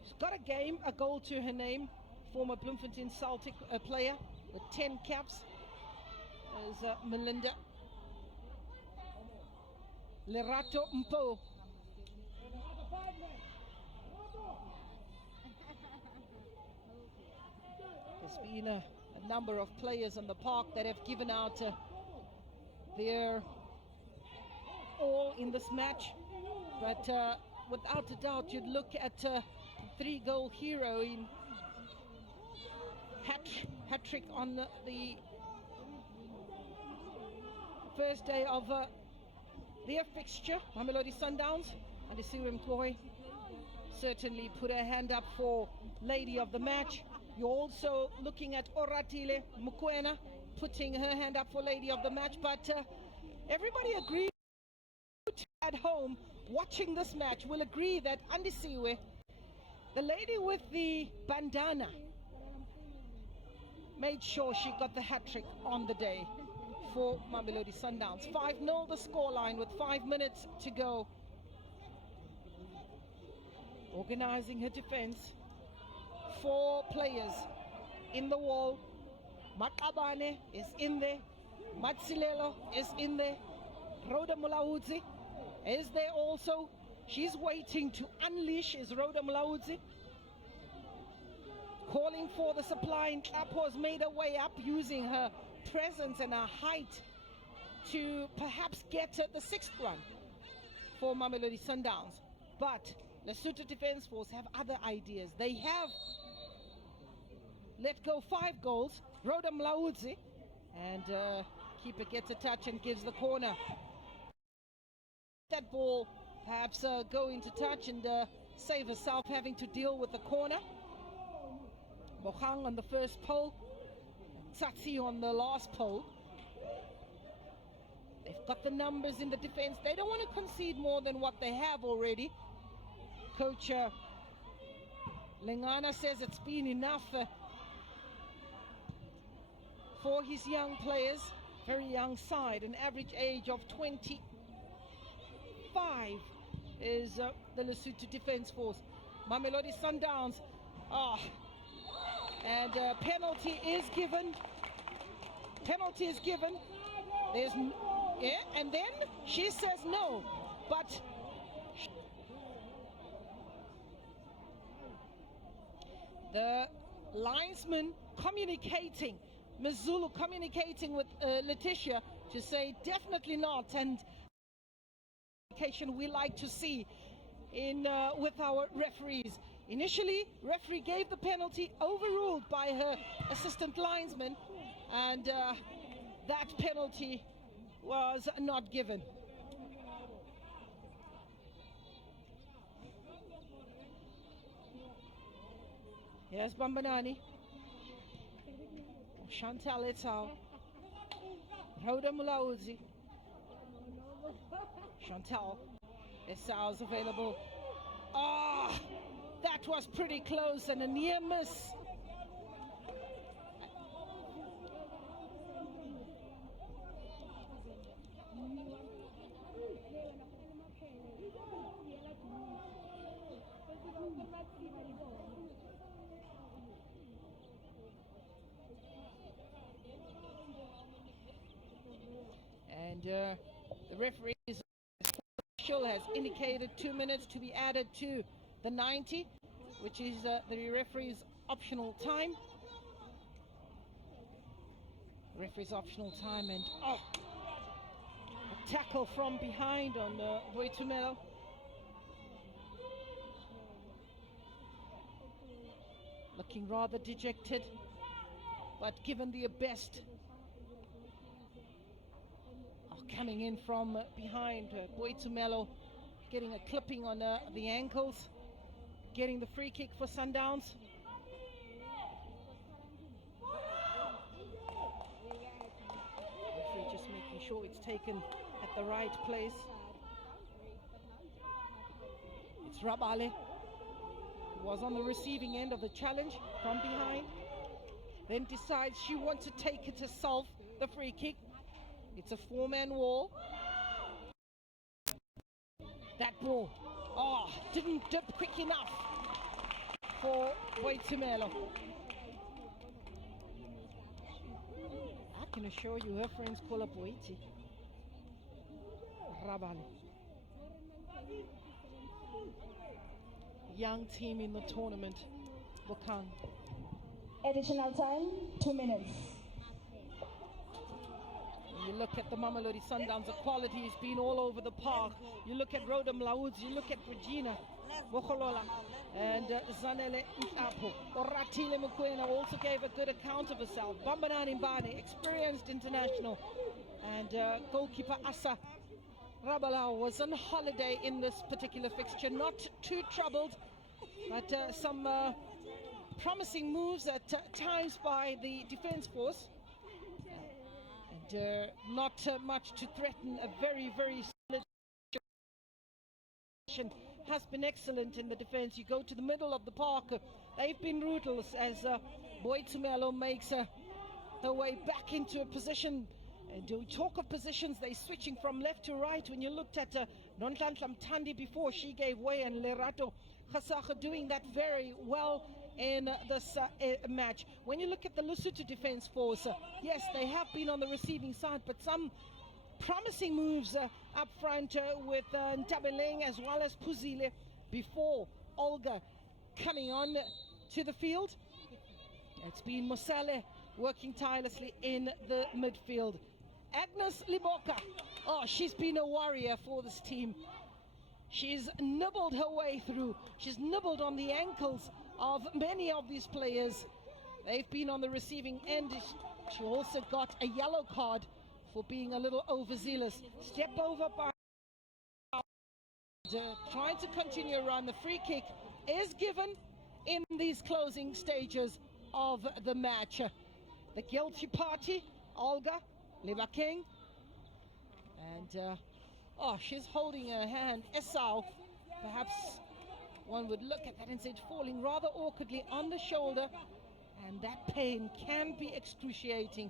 She's got a goal to her name. Former Bloemfontein Celtic player with 10 caps. There's Melinda Lerato Mpo. There's been a number of players on the park that have given out their all in this match, but without a doubt you'd look at 3-goal hero in hat-trick on the first day of their fixture. Mamelodi Sundowns and Isiwe Mkhoe certainly put her hand up for lady of the match. You're also looking at Oratile Mukwena putting her hand up for lady of the match, but everybody agrees at home watching this match will agree that Andisiwe, the lady with the bandana, made sure she got the hat-trick on the day for Mamelodi Sundowns. 5-0 the scoreline with 5 minutes to go. Organizing her defense. 4 players in the wall. Makabane is in there. Matsilelo is in there. Rhoda Mulaudzi is there also. She's waiting to unleash is Rhoda Mulaudzi. Calling for the supply, and Klapo has made her way up using her presence and her height to perhaps get the 6th run for Mamelodi Sundowns. But Lesotho Defence Force have other ideas. They have let go 5 goals. Rhoda Mlaudzi, and keeper gets a touch and gives the corner. That ball perhaps go into touch and save herself having to deal with the corner. Mohang on the first pole, Tsatsi on the last pole. They've got the numbers in the defense. They don't want to concede more than what they have already. Coach Lengana says it's been enough for his young players. Very young side, an average age of 25 is the Lesotho Defence Force. Mamelodi Sundowns, and penalty is given. Penalty is given. There's and then she says no, but the linesman communicating, Mzulu communicating with Letitia to say definitely not, and we like to see in with our referees. Initially, referee gave the penalty, overruled by her assistant linesman, and that penalty was not given. Here's Bambanani. Chantal Etal. Rhoda Mulaudzi. Chantal Etal's available. That was pretty close and a near miss. And the referee has indicated 2 minutes to be added to the 90, which is the referee's optional time. Referee's optional time, and a tackle from behind on Boitumelo. Looking rather dejected, but given the best coming in from behind. Boitumelo getting a clipping on the ankles, getting the free kick for Sundowns. Referee just making sure it's taken at the right place. It's Rabale, who was on the receiving end of the challenge from behind, then decides she wants to take it herself, the free kick. It's a 4-man wall. That ball, didn't dip quick enough for Boitumelo. I can assure you her friends call her Boiti. Rabal. Young team in the tournament, Bokang. Additional time, 2 minutes. You look at the Mamelodi Sundowns, the quality has been all over the park. You look at Rhoda Mlaudzi, you look at Regina Bokholola and Zanele Ntapo. Oratile Mukwena also gave a good account of herself. Bambanani Mbane, experienced international. And goalkeeper Asa Rabalao was on holiday in this particular fixture. Not too troubled, but some promising moves at times by the defense force. And not much to threaten a very, very solid has been excellent in the defense. You go to the middle of the park, they've been ruthless as Boitumelo makes her way back into a position. And we talk of positions, they're switching from left to right. When you looked at Nonhlanhla Mthandi before, she gave way, and Lerato Khasakha doing that very well in this match. When you look at the Lesotho defense force, yes, they have been on the receiving side, but some promising moves up front with Ntabeleng as well as Puzile before Olga coming on to the field. It's been Mosale working tirelessly in the midfield. Agnes Liboka, oh, she's been a warrior for this team. She's nibbled her way through. She's nibbled on the ankles of many of these players. They've been on the receiving end. She also got a yellow card for being a little overzealous. Step over by trying to continue around. The free kick is given in these closing stages of the match. The guilty party, Olga Lebakeng, and oh, she's holding her hand. Esau, perhaps one would look at that and say it's falling rather awkwardly on the shoulder, and that pain can be excruciating.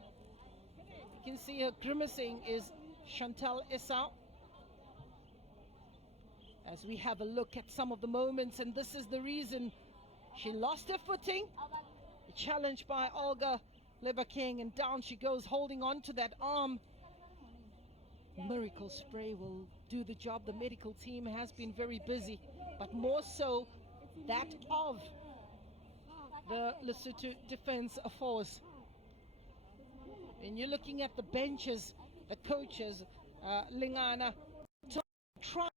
You can see her grimacing is Chantal Esau. As we have a look at some of the moments, and this is the reason she lost her footing. Challenged by Olga Lebakeng, and down she goes, holding on to that arm. Miracle spray will do the job. The medical team has been very busy, but more so that of the Lesotho Defence Force. And you're looking at the benches, the coaches, Lingana trying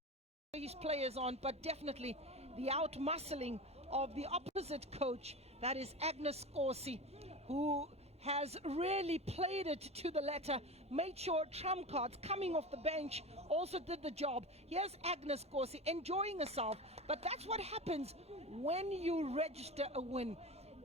these players on, but definitely the out-muscling of the opposite coach, that is Agnes Corsi, who has really played it to the letter, made sure trump cards coming off the bench also did the job. Here's Agnes Corsi enjoying herself, but that's what happens when you register a win.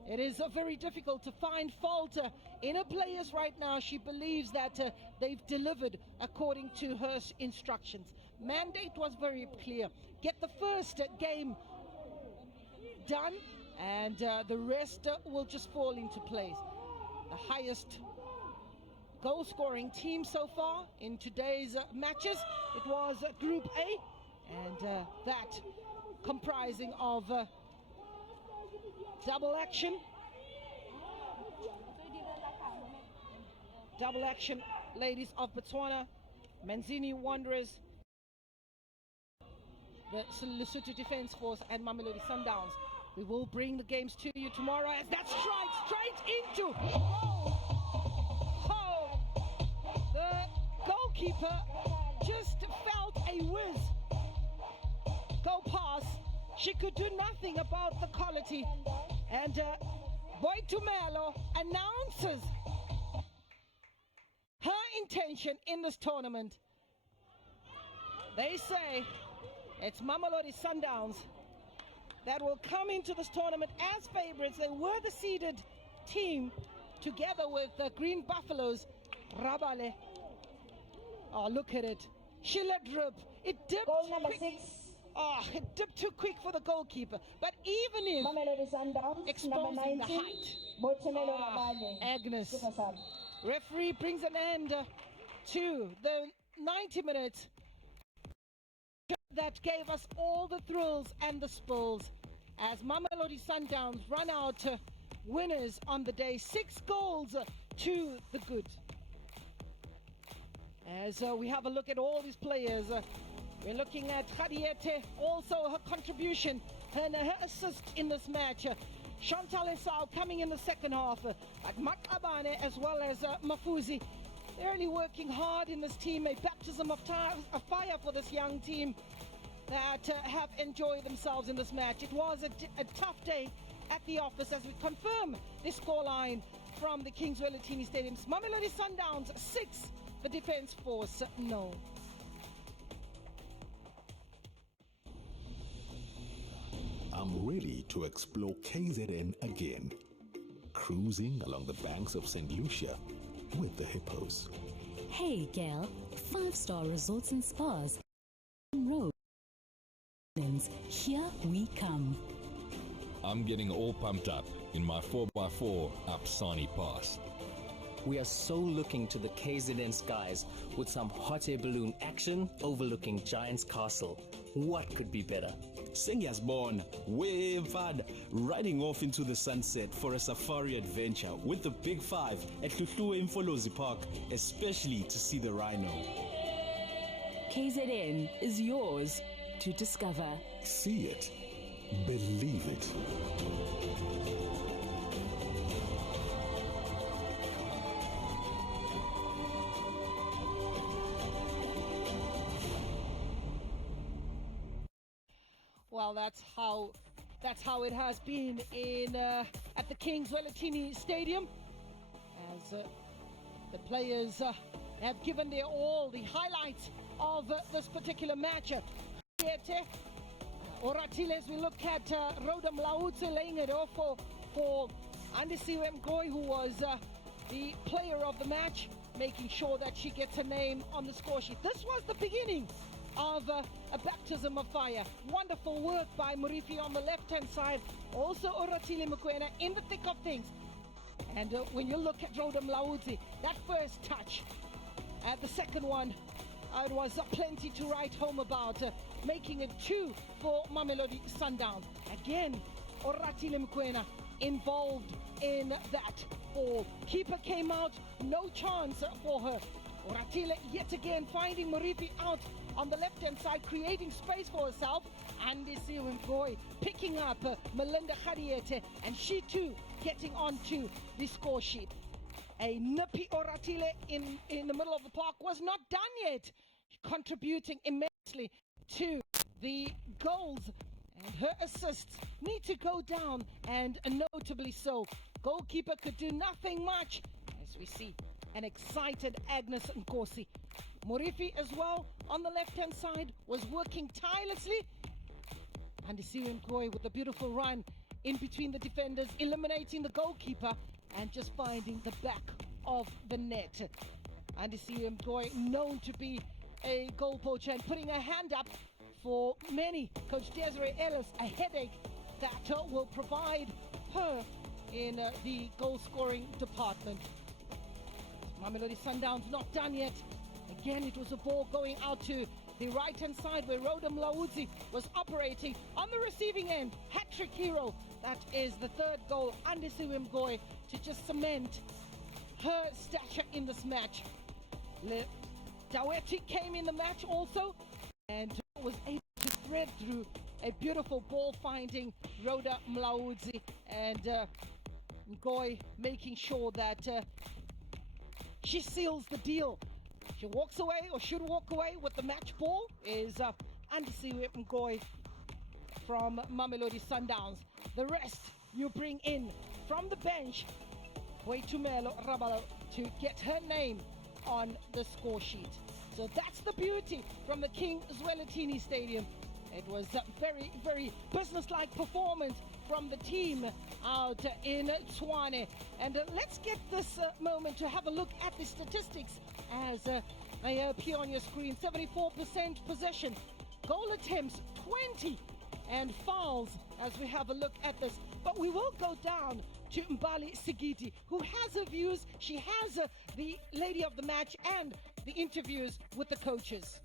It is very difficult to find fault in her players right now. She believes that they've delivered according to her instructions. Mandate was very clear. Get the first game done, and the rest will just fall into place. The highest goal-scoring team so far in today's matches, it was Group A, and that comprising of double action, ladies of Botswana, Manzini Wanderers, the Lesotho Defence Force, and Mamelodi Sundowns. We will bring the games to you tomorrow as that straight into the goalkeeper just felt a whiz go past. She could do nothing about the quality, and Boitumelo announces her intention in this tournament. They say it's Mamelodi Sundowns that will come into this tournament as favorites. They were the seeded team together with the Green Buffaloes. Rabale, oh, look at it. She let rip. It dipped. Goal number 6. Oh, it dipped too quick for the goalkeeper. But even if Mamelodi Sundowns, exposing number 19, the height, Boitumelo Rabale. Agnes. Referee brings an end to the 90 minutes that gave us all the thrills and the spills as Mamelodi Sundowns run out winners on the day. 6 goals to the good. As we have a look at all these players, we're looking at Khadiete, also her contribution and her assist in this match. Chantal Esau coming in the second half, like Makabane as well as Mafuzi They're really working hard in this team, a baptism of fire for this young team that have enjoyed themselves in this match. It was a tough day at the office as we confirm the scoreline from the Kings Wellatini Stadium. Mamelodi Sundowns 6, the Defence Force no. I'm ready to explore KZN again, cruising along the banks of St. Lucia with the hippos. Hey, gal, 5-star resorts and spas. Road. Here we come. I'm getting all pumped up in my 4x4 up Sani Pass. We are so looking to the KZN skies with some hot air balloon action overlooking Giant's Castle. What could be better? Sengiyazibona, wevada, riding off into the sunset for a safari adventure with the Big Five at Mfolozi Park, especially to see the rhino. KZN is yours to discover. See it. Believe it. Well, that's how it has been in at the Kings Wellatini Stadium, as the players have given their all. The highlights of this particular match. Oratile, as we look at Rhoda Mlautse laying it off for Andisiwe Mgoy, who was the player of the match, making sure that she gets her name on the score sheet. This was the beginning of a baptism of fire. Wonderful work by Murifi on the left-hand side. Also Oratile Mokoena in the thick of things. And when you look at Rhoda Mlautse, that first touch, the second one, it was plenty to write home about, making it 2 for Mamelodi Sundowns. Again, Oratile Mokoena involved in that ball. Keeper came out, no chance for her. Oratile yet again finding Murifi out on the left-hand side, creating space for herself. Andisiwe Mgoy picking up Melinda Khadiete, and she too getting onto the score sheet. A nippy Oratile in the middle of the park was not done yet, contributing immensely to the goals, and her assists need to go down, and notably so. Goalkeeper could do nothing much, as we see an excited Agnes Nkosi. Murifi as well on the left-hand side was working tirelessly. Andisiwe Mgoy with a beautiful run in between the defenders, eliminating the goalkeeper and just finding the back of the net. Andisiwe Mgoy, known to be a goal poacher and putting a hand up for many. Coach Desiree Ellis, a headache that will provide her in the goal-scoring department. Mamelodi Sundowns not done yet. Again, it was a ball going out to the right-hand side where Rhoda Mlautse was operating on the receiving end. Hat-trick hero. That is the third goal. Andisiwe Mgoy to just cement her stature in this match. Daweti came in the match also and was able to thread through a beautiful ball finding Rhoda Mlautse, and Mgoy making sure that she seals the deal. She walks away, or should walk away, with the match ball is Andisiwe Mgoy from Mamelodi Sundowns. The rest you bring in from the bench, Waitumelo Rabalo, to get her name on the score sheet. So that's the beauty from the King Zwelithini Stadium. It was a very, very business-like performance from the team out in Tshwane. And let's get this moment to have a look at the statistics as they appear on your screen. 74% possession, goal attempts 20, and fouls as we have a look at this. But we will go down to Mbali Sigiti, who has her views. She has the lady of the match and the interviews with the coaches.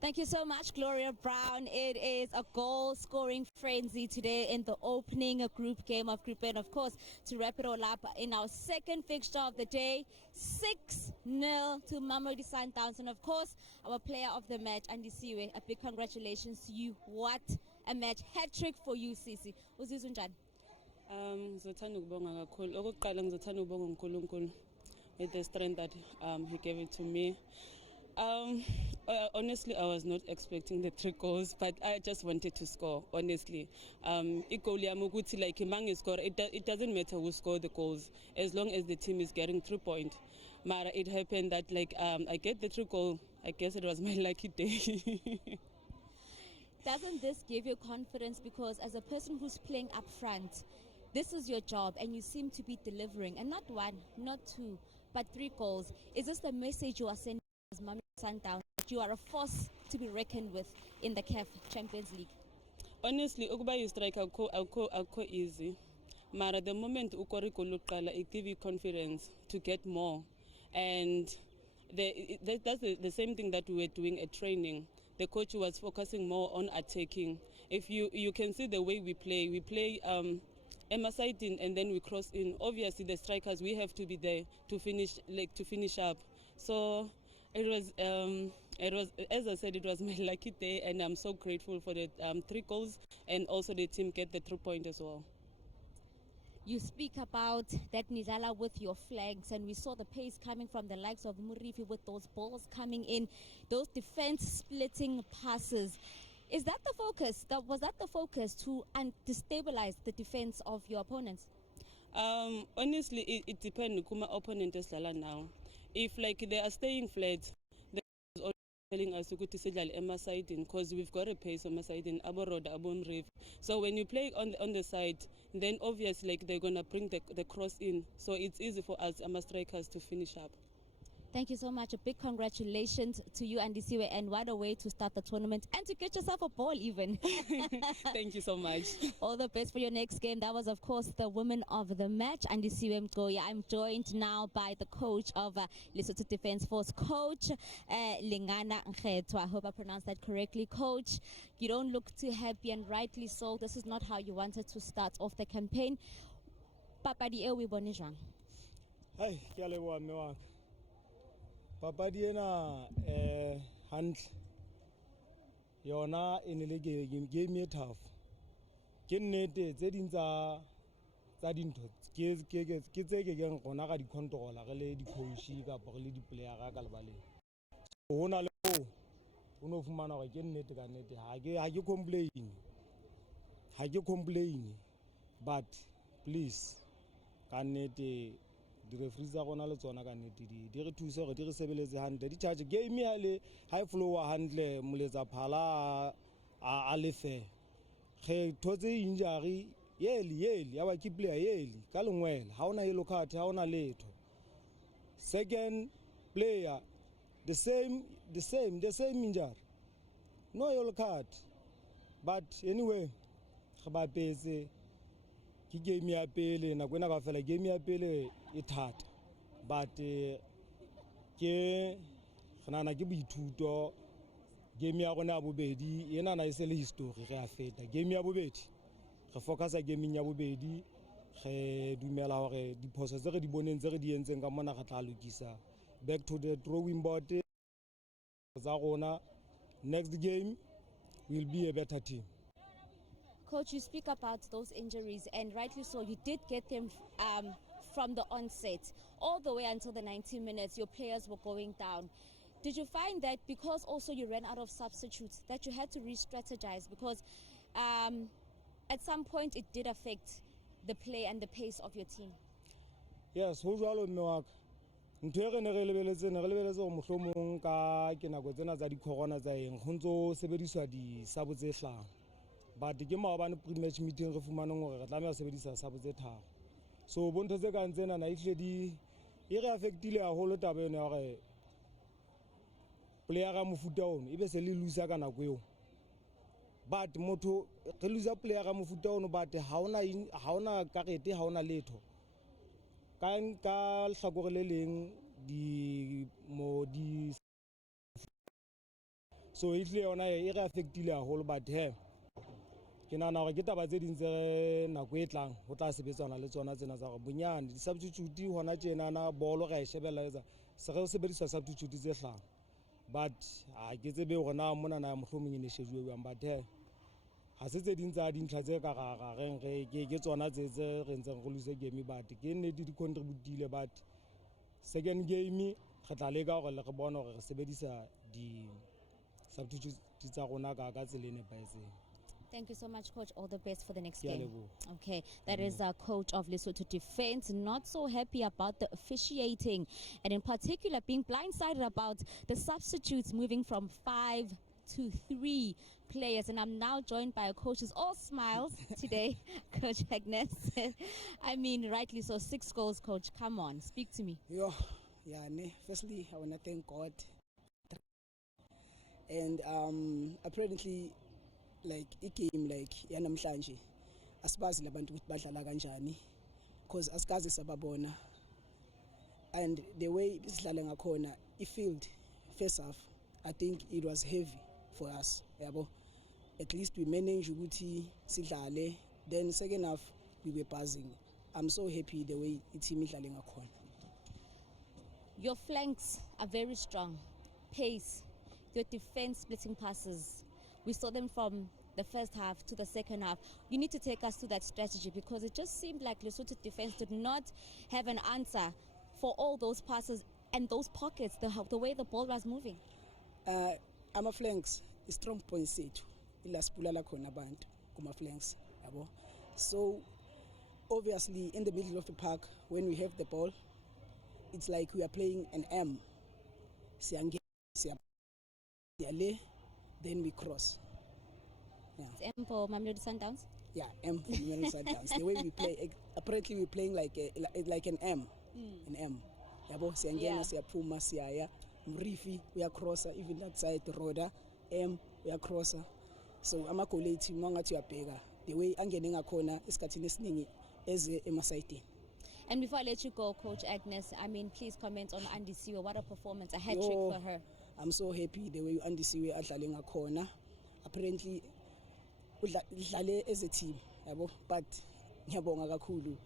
Thank you so much, Gloria Brown. It is a goal-scoring frenzy today in the opening group game of Group N. Of course, to wrap it all up, in our second fixture of the day, 6-0 to Mamelodi Sundowns. And of course, our player of the match, Andisiwe, a big congratulations to you. What a match. Hat-trick for you, Sisi. Uzizwa njani? Ngizothanda ukubonga kakhulu. Okokuqala ngizothanda ukubonga uNkulunkulu with the strength that he gave it to me. Honestly, I was not expecting the 3 goals, but I just wanted to score, honestly. Igoli yami ukuthi like mangi score, it doesn't matter who scored the goals, as long as the team is getting 3 points. Mara, it happened that like I get the 3 goal. I guess it was my lucky day. Doesn't this give you confidence? Because as a person who's playing up front, this is your job and you seem to be delivering, and not 1, not 2, but 3 goals. Is this the message you are sending as Mamelodi Sundowns, that you are a force to be reckoned with in the CAF Champions League? Honestly, ukuba you strike akho easy. Mara the moment ukore goal lokuqala, it gives you confidence to get more. And that's the same thing that we were doing at training. The coach was focusing more on attacking. If you can see the way we play Emma side in and then we cross in. Obviously the strikers, we have to be there to finish up. So it was, as I said, it was my lucky day, and I'm so grateful for the 3 goals, and also the team get the 3 points as well. You speak about that Nidala with your flanks, and we saw the pace coming from the likes of Murifi with those balls coming in, those defense-splitting passes. Is that the focus? Was that the focus to destabilize the defense of your opponents? Honestly, it depends on my opponent is now. If like they are staying flat, they're always telling us to settle Emma side in, because we've got a pace on my side in Aborod, Abon Reef. So when you play on the side, then obviously like they're gonna bring the cross in. So it's easy for us, Emma strikers, to finish up. Thank you so much. A big congratulations to you, Andisiwe, and what a way to start the tournament and to get yourself a ball even. Thank you so much. All the best for your next game. That was, of course, the woman of the match, Andisiwe Mgoya. I'm joined now by the coach of Lesotho Defence Force, Coach Lingana Nkhetho. I hope I pronounced that correctly. Coach, you don't look too happy, and rightly so. This is not how you wanted to start off the campaign. Papadi eo we bone jwang? Hey, ke a leboha mme wa ka. Papadi ena hantle yona e ne le game e tough. Ke nnete tse ding tsa dintho ke tse ke keng gona ga di controla re le di coach kapa re le di player ka lebaleng. So hona le o no fumana gore ke nnete ka nnete ha ke complain but please ka nnete di referees tsa gona le tsona ka nnete di re thusa gore di re sebeletse hantle di charge game ya le high flow hantle moletsa phala a le fair ge thotse injury yeli ya ba ke player yeli ka lengwele ha ona yellow card ha ona letho. Second player the same injury, no yellow card, but anyway ge ba petse ke game ya pele na kwena ka fela game ya pele e thata, but ke gana ke boithuto game ya gona ya bobedi ena na isele history re a feta game ya bobedi re focusa gaming ya bobedi ge dumela hore diphoso tse re di boneng tse re di entseng ka mona ga tla lokisa back to the drawing board za gona. Next game will be a better team. Coach, you speak about those injuries, and rightly so. You did get them from the onset all the way until the 90 minutes. Your players were going down. Did you find that because also you ran out of substitutes that you had to re-strategize, because at some point it did affect the play and the pace of your team? Yes, ho jwalo mme wa ka. Ntho e re ne re lebeletse go mohlomong ka ke nako tsena tsa di corona tsa eng go ntso sebediswa di sabo tse hlano, but ke maobane pre-match meeting re fumaneng gore re tlameha sebedisa sabo tse tharo. So bontho tse kang tsena na ihle di e re affectile haholo taba ena ya gore player ga mofuta ono e be se le loser ka nako eo, but motho re loser player ga mofuta ono but ha ona karete ha ona letho ka hlakore le leng so ihle yona e re affectile haholo, but ke nana gore ke taba tse ding tse nako e tlang ho tla sebetsana le tsona tsena tsa gore bonyane di substitute hona tjena na bolo ga e shebella etsa se re sebediswa substitute tse hlano, but ha ke tsebe gore na mona na mohlomong ne shejuwe but ga se tse ding tsa dintlha tse ka gareng ke tsona tse re ntseng go lose game but ke nnete di contributile but second game re tla leka gore le re bone gore re sebedisa di-substitutes tsa rona ka tsela e nepahetseng. Thank you so much, Coach. All the best for the next game. Okay, that is our coach of Lesotho Defense. Not so happy about the officiating, and in particular being blindsided about the substitutes moving from 5 to 3 players. And I'm now joined by a coach who's all smiles today, Coach Agnes. I mean, rightly so. 6 goals, Coach. Come on, speak to me. Firstly, I want to thank God. And apparently, like game like yanamhlanje asibazi labantu ukuthi badlala kanjani because asikaze sababona, and the way isidlale ngakhona ifield first half I think it was heavy for us yabo. At least we managed ukuthi sidlale, then second half we were buzzing. I'm so happy the way team idlale ngakhona. Your flanks are very strong, pace, your defense splitting passes. We saw them from the first half to the second half. You need to take us to that strategy because it just seemed like Lesotho defense did not have an answer for all those passes and those pockets, the way the ball was moving. Ama flanks, strong points sethu. Ilaspulala khona abantu kuma flanks, yabo. So obviously in the middle of the park when we have the ball, it's like we are playing an M. Siyangena, then we cross. Yeah. It's M for Mamelodi Sundowns? Yeah, M for Mamelodi Sundowns. The way we play, apparently we're playing like an M. An M. Yabo, siyangena, siyaphuma, siyaya. Mrifi, we are crosser, even that side, Roda, M, we are crosser. So amagoal ethu mangathi uyabheka, the way angeninga khona isikhathini esiningi eze emasaidini. And before I let you go, Coach Agnes, I mean, please comment on Andisiwe. What a performance, a hat trick for her. I'm so happy the way Andisiwe adlale ngakhona. Apparently, udlale as a team, yabo, but ngiyabonga kakhulu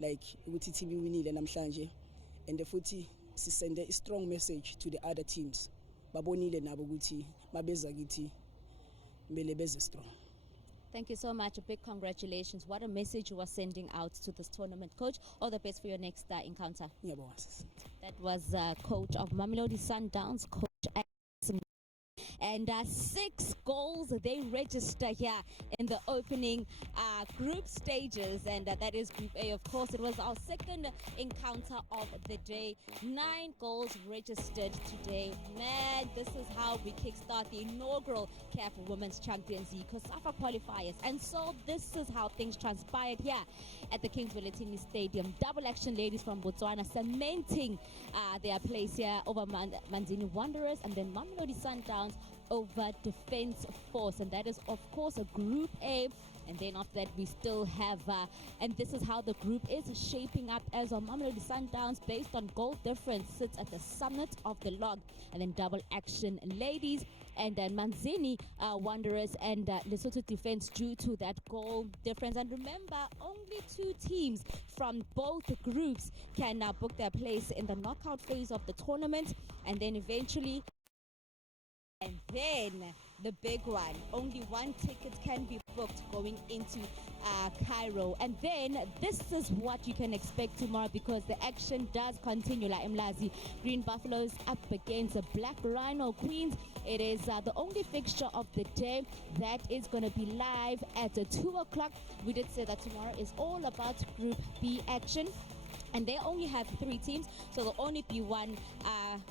like ukuthi team iwinile namhlanje, and futhi sisende a strong message to the other teams. Babonile nabo ukuthi mabeza kithi mele beze strong. Thank you so much. A big congratulations. What a message you are sending out to this tournament, Coach. All the best for your next encounter. That was coach of Mamelodi Sundowns, Coach Agnes. And 6 goals they register here in the opening group stages, and that is Group A. Of course, it was our second encounter of the day. 9 goals registered today. Man, this is how we kickstart the inaugural CAF Women's Champions League COSAFA qualifiers. And so this is how things transpired here at the Kingswell Stadium. Double action ladies from Botswana cementing their place here over Manzini Wanderers, and then Mamelodi Sundowns over Defence Force, and that is of course a Group A. And then after that we still have and this is how the group is shaping up as our Mamelodi Sundowns based on goal difference sits at the summit of the log, and then double action ladies and then Manzini Wanderers and Lesotho Defence due to that goal difference. And remember, only 2 teams from both groups can now book their place in the knockout phase of the tournament, and then eventually and then the big one, only 1 ticket can be booked going into Cairo. And then this is what you can expect tomorrow, because the action does continue. La Mlazi Green Buffaloes up against the Black Rhino Queens. It is the only fixture of the day that is going to be live at 2 o'clock. We did say that tomorrow is all about Group B action, and they only have 3 teams, so there'll only be 1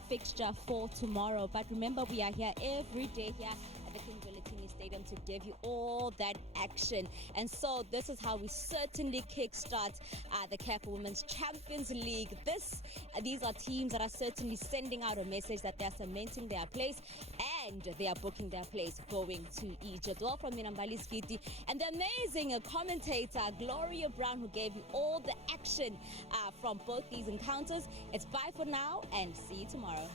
fixture for tomorrow. But remember, we are here every day here at the Kingswell Stadium to give you all that action. And so this is how we certainly kickstart the CAF Women's Champions League. These are teams that are certainly sending out a message that they're cementing their place and they are booking their place going to Egypt. Well, from Minambali Skiti and the amazing commentator Gloria Brown, who gave you all the action from both these encounters. It's bye for now and see you tomorrow.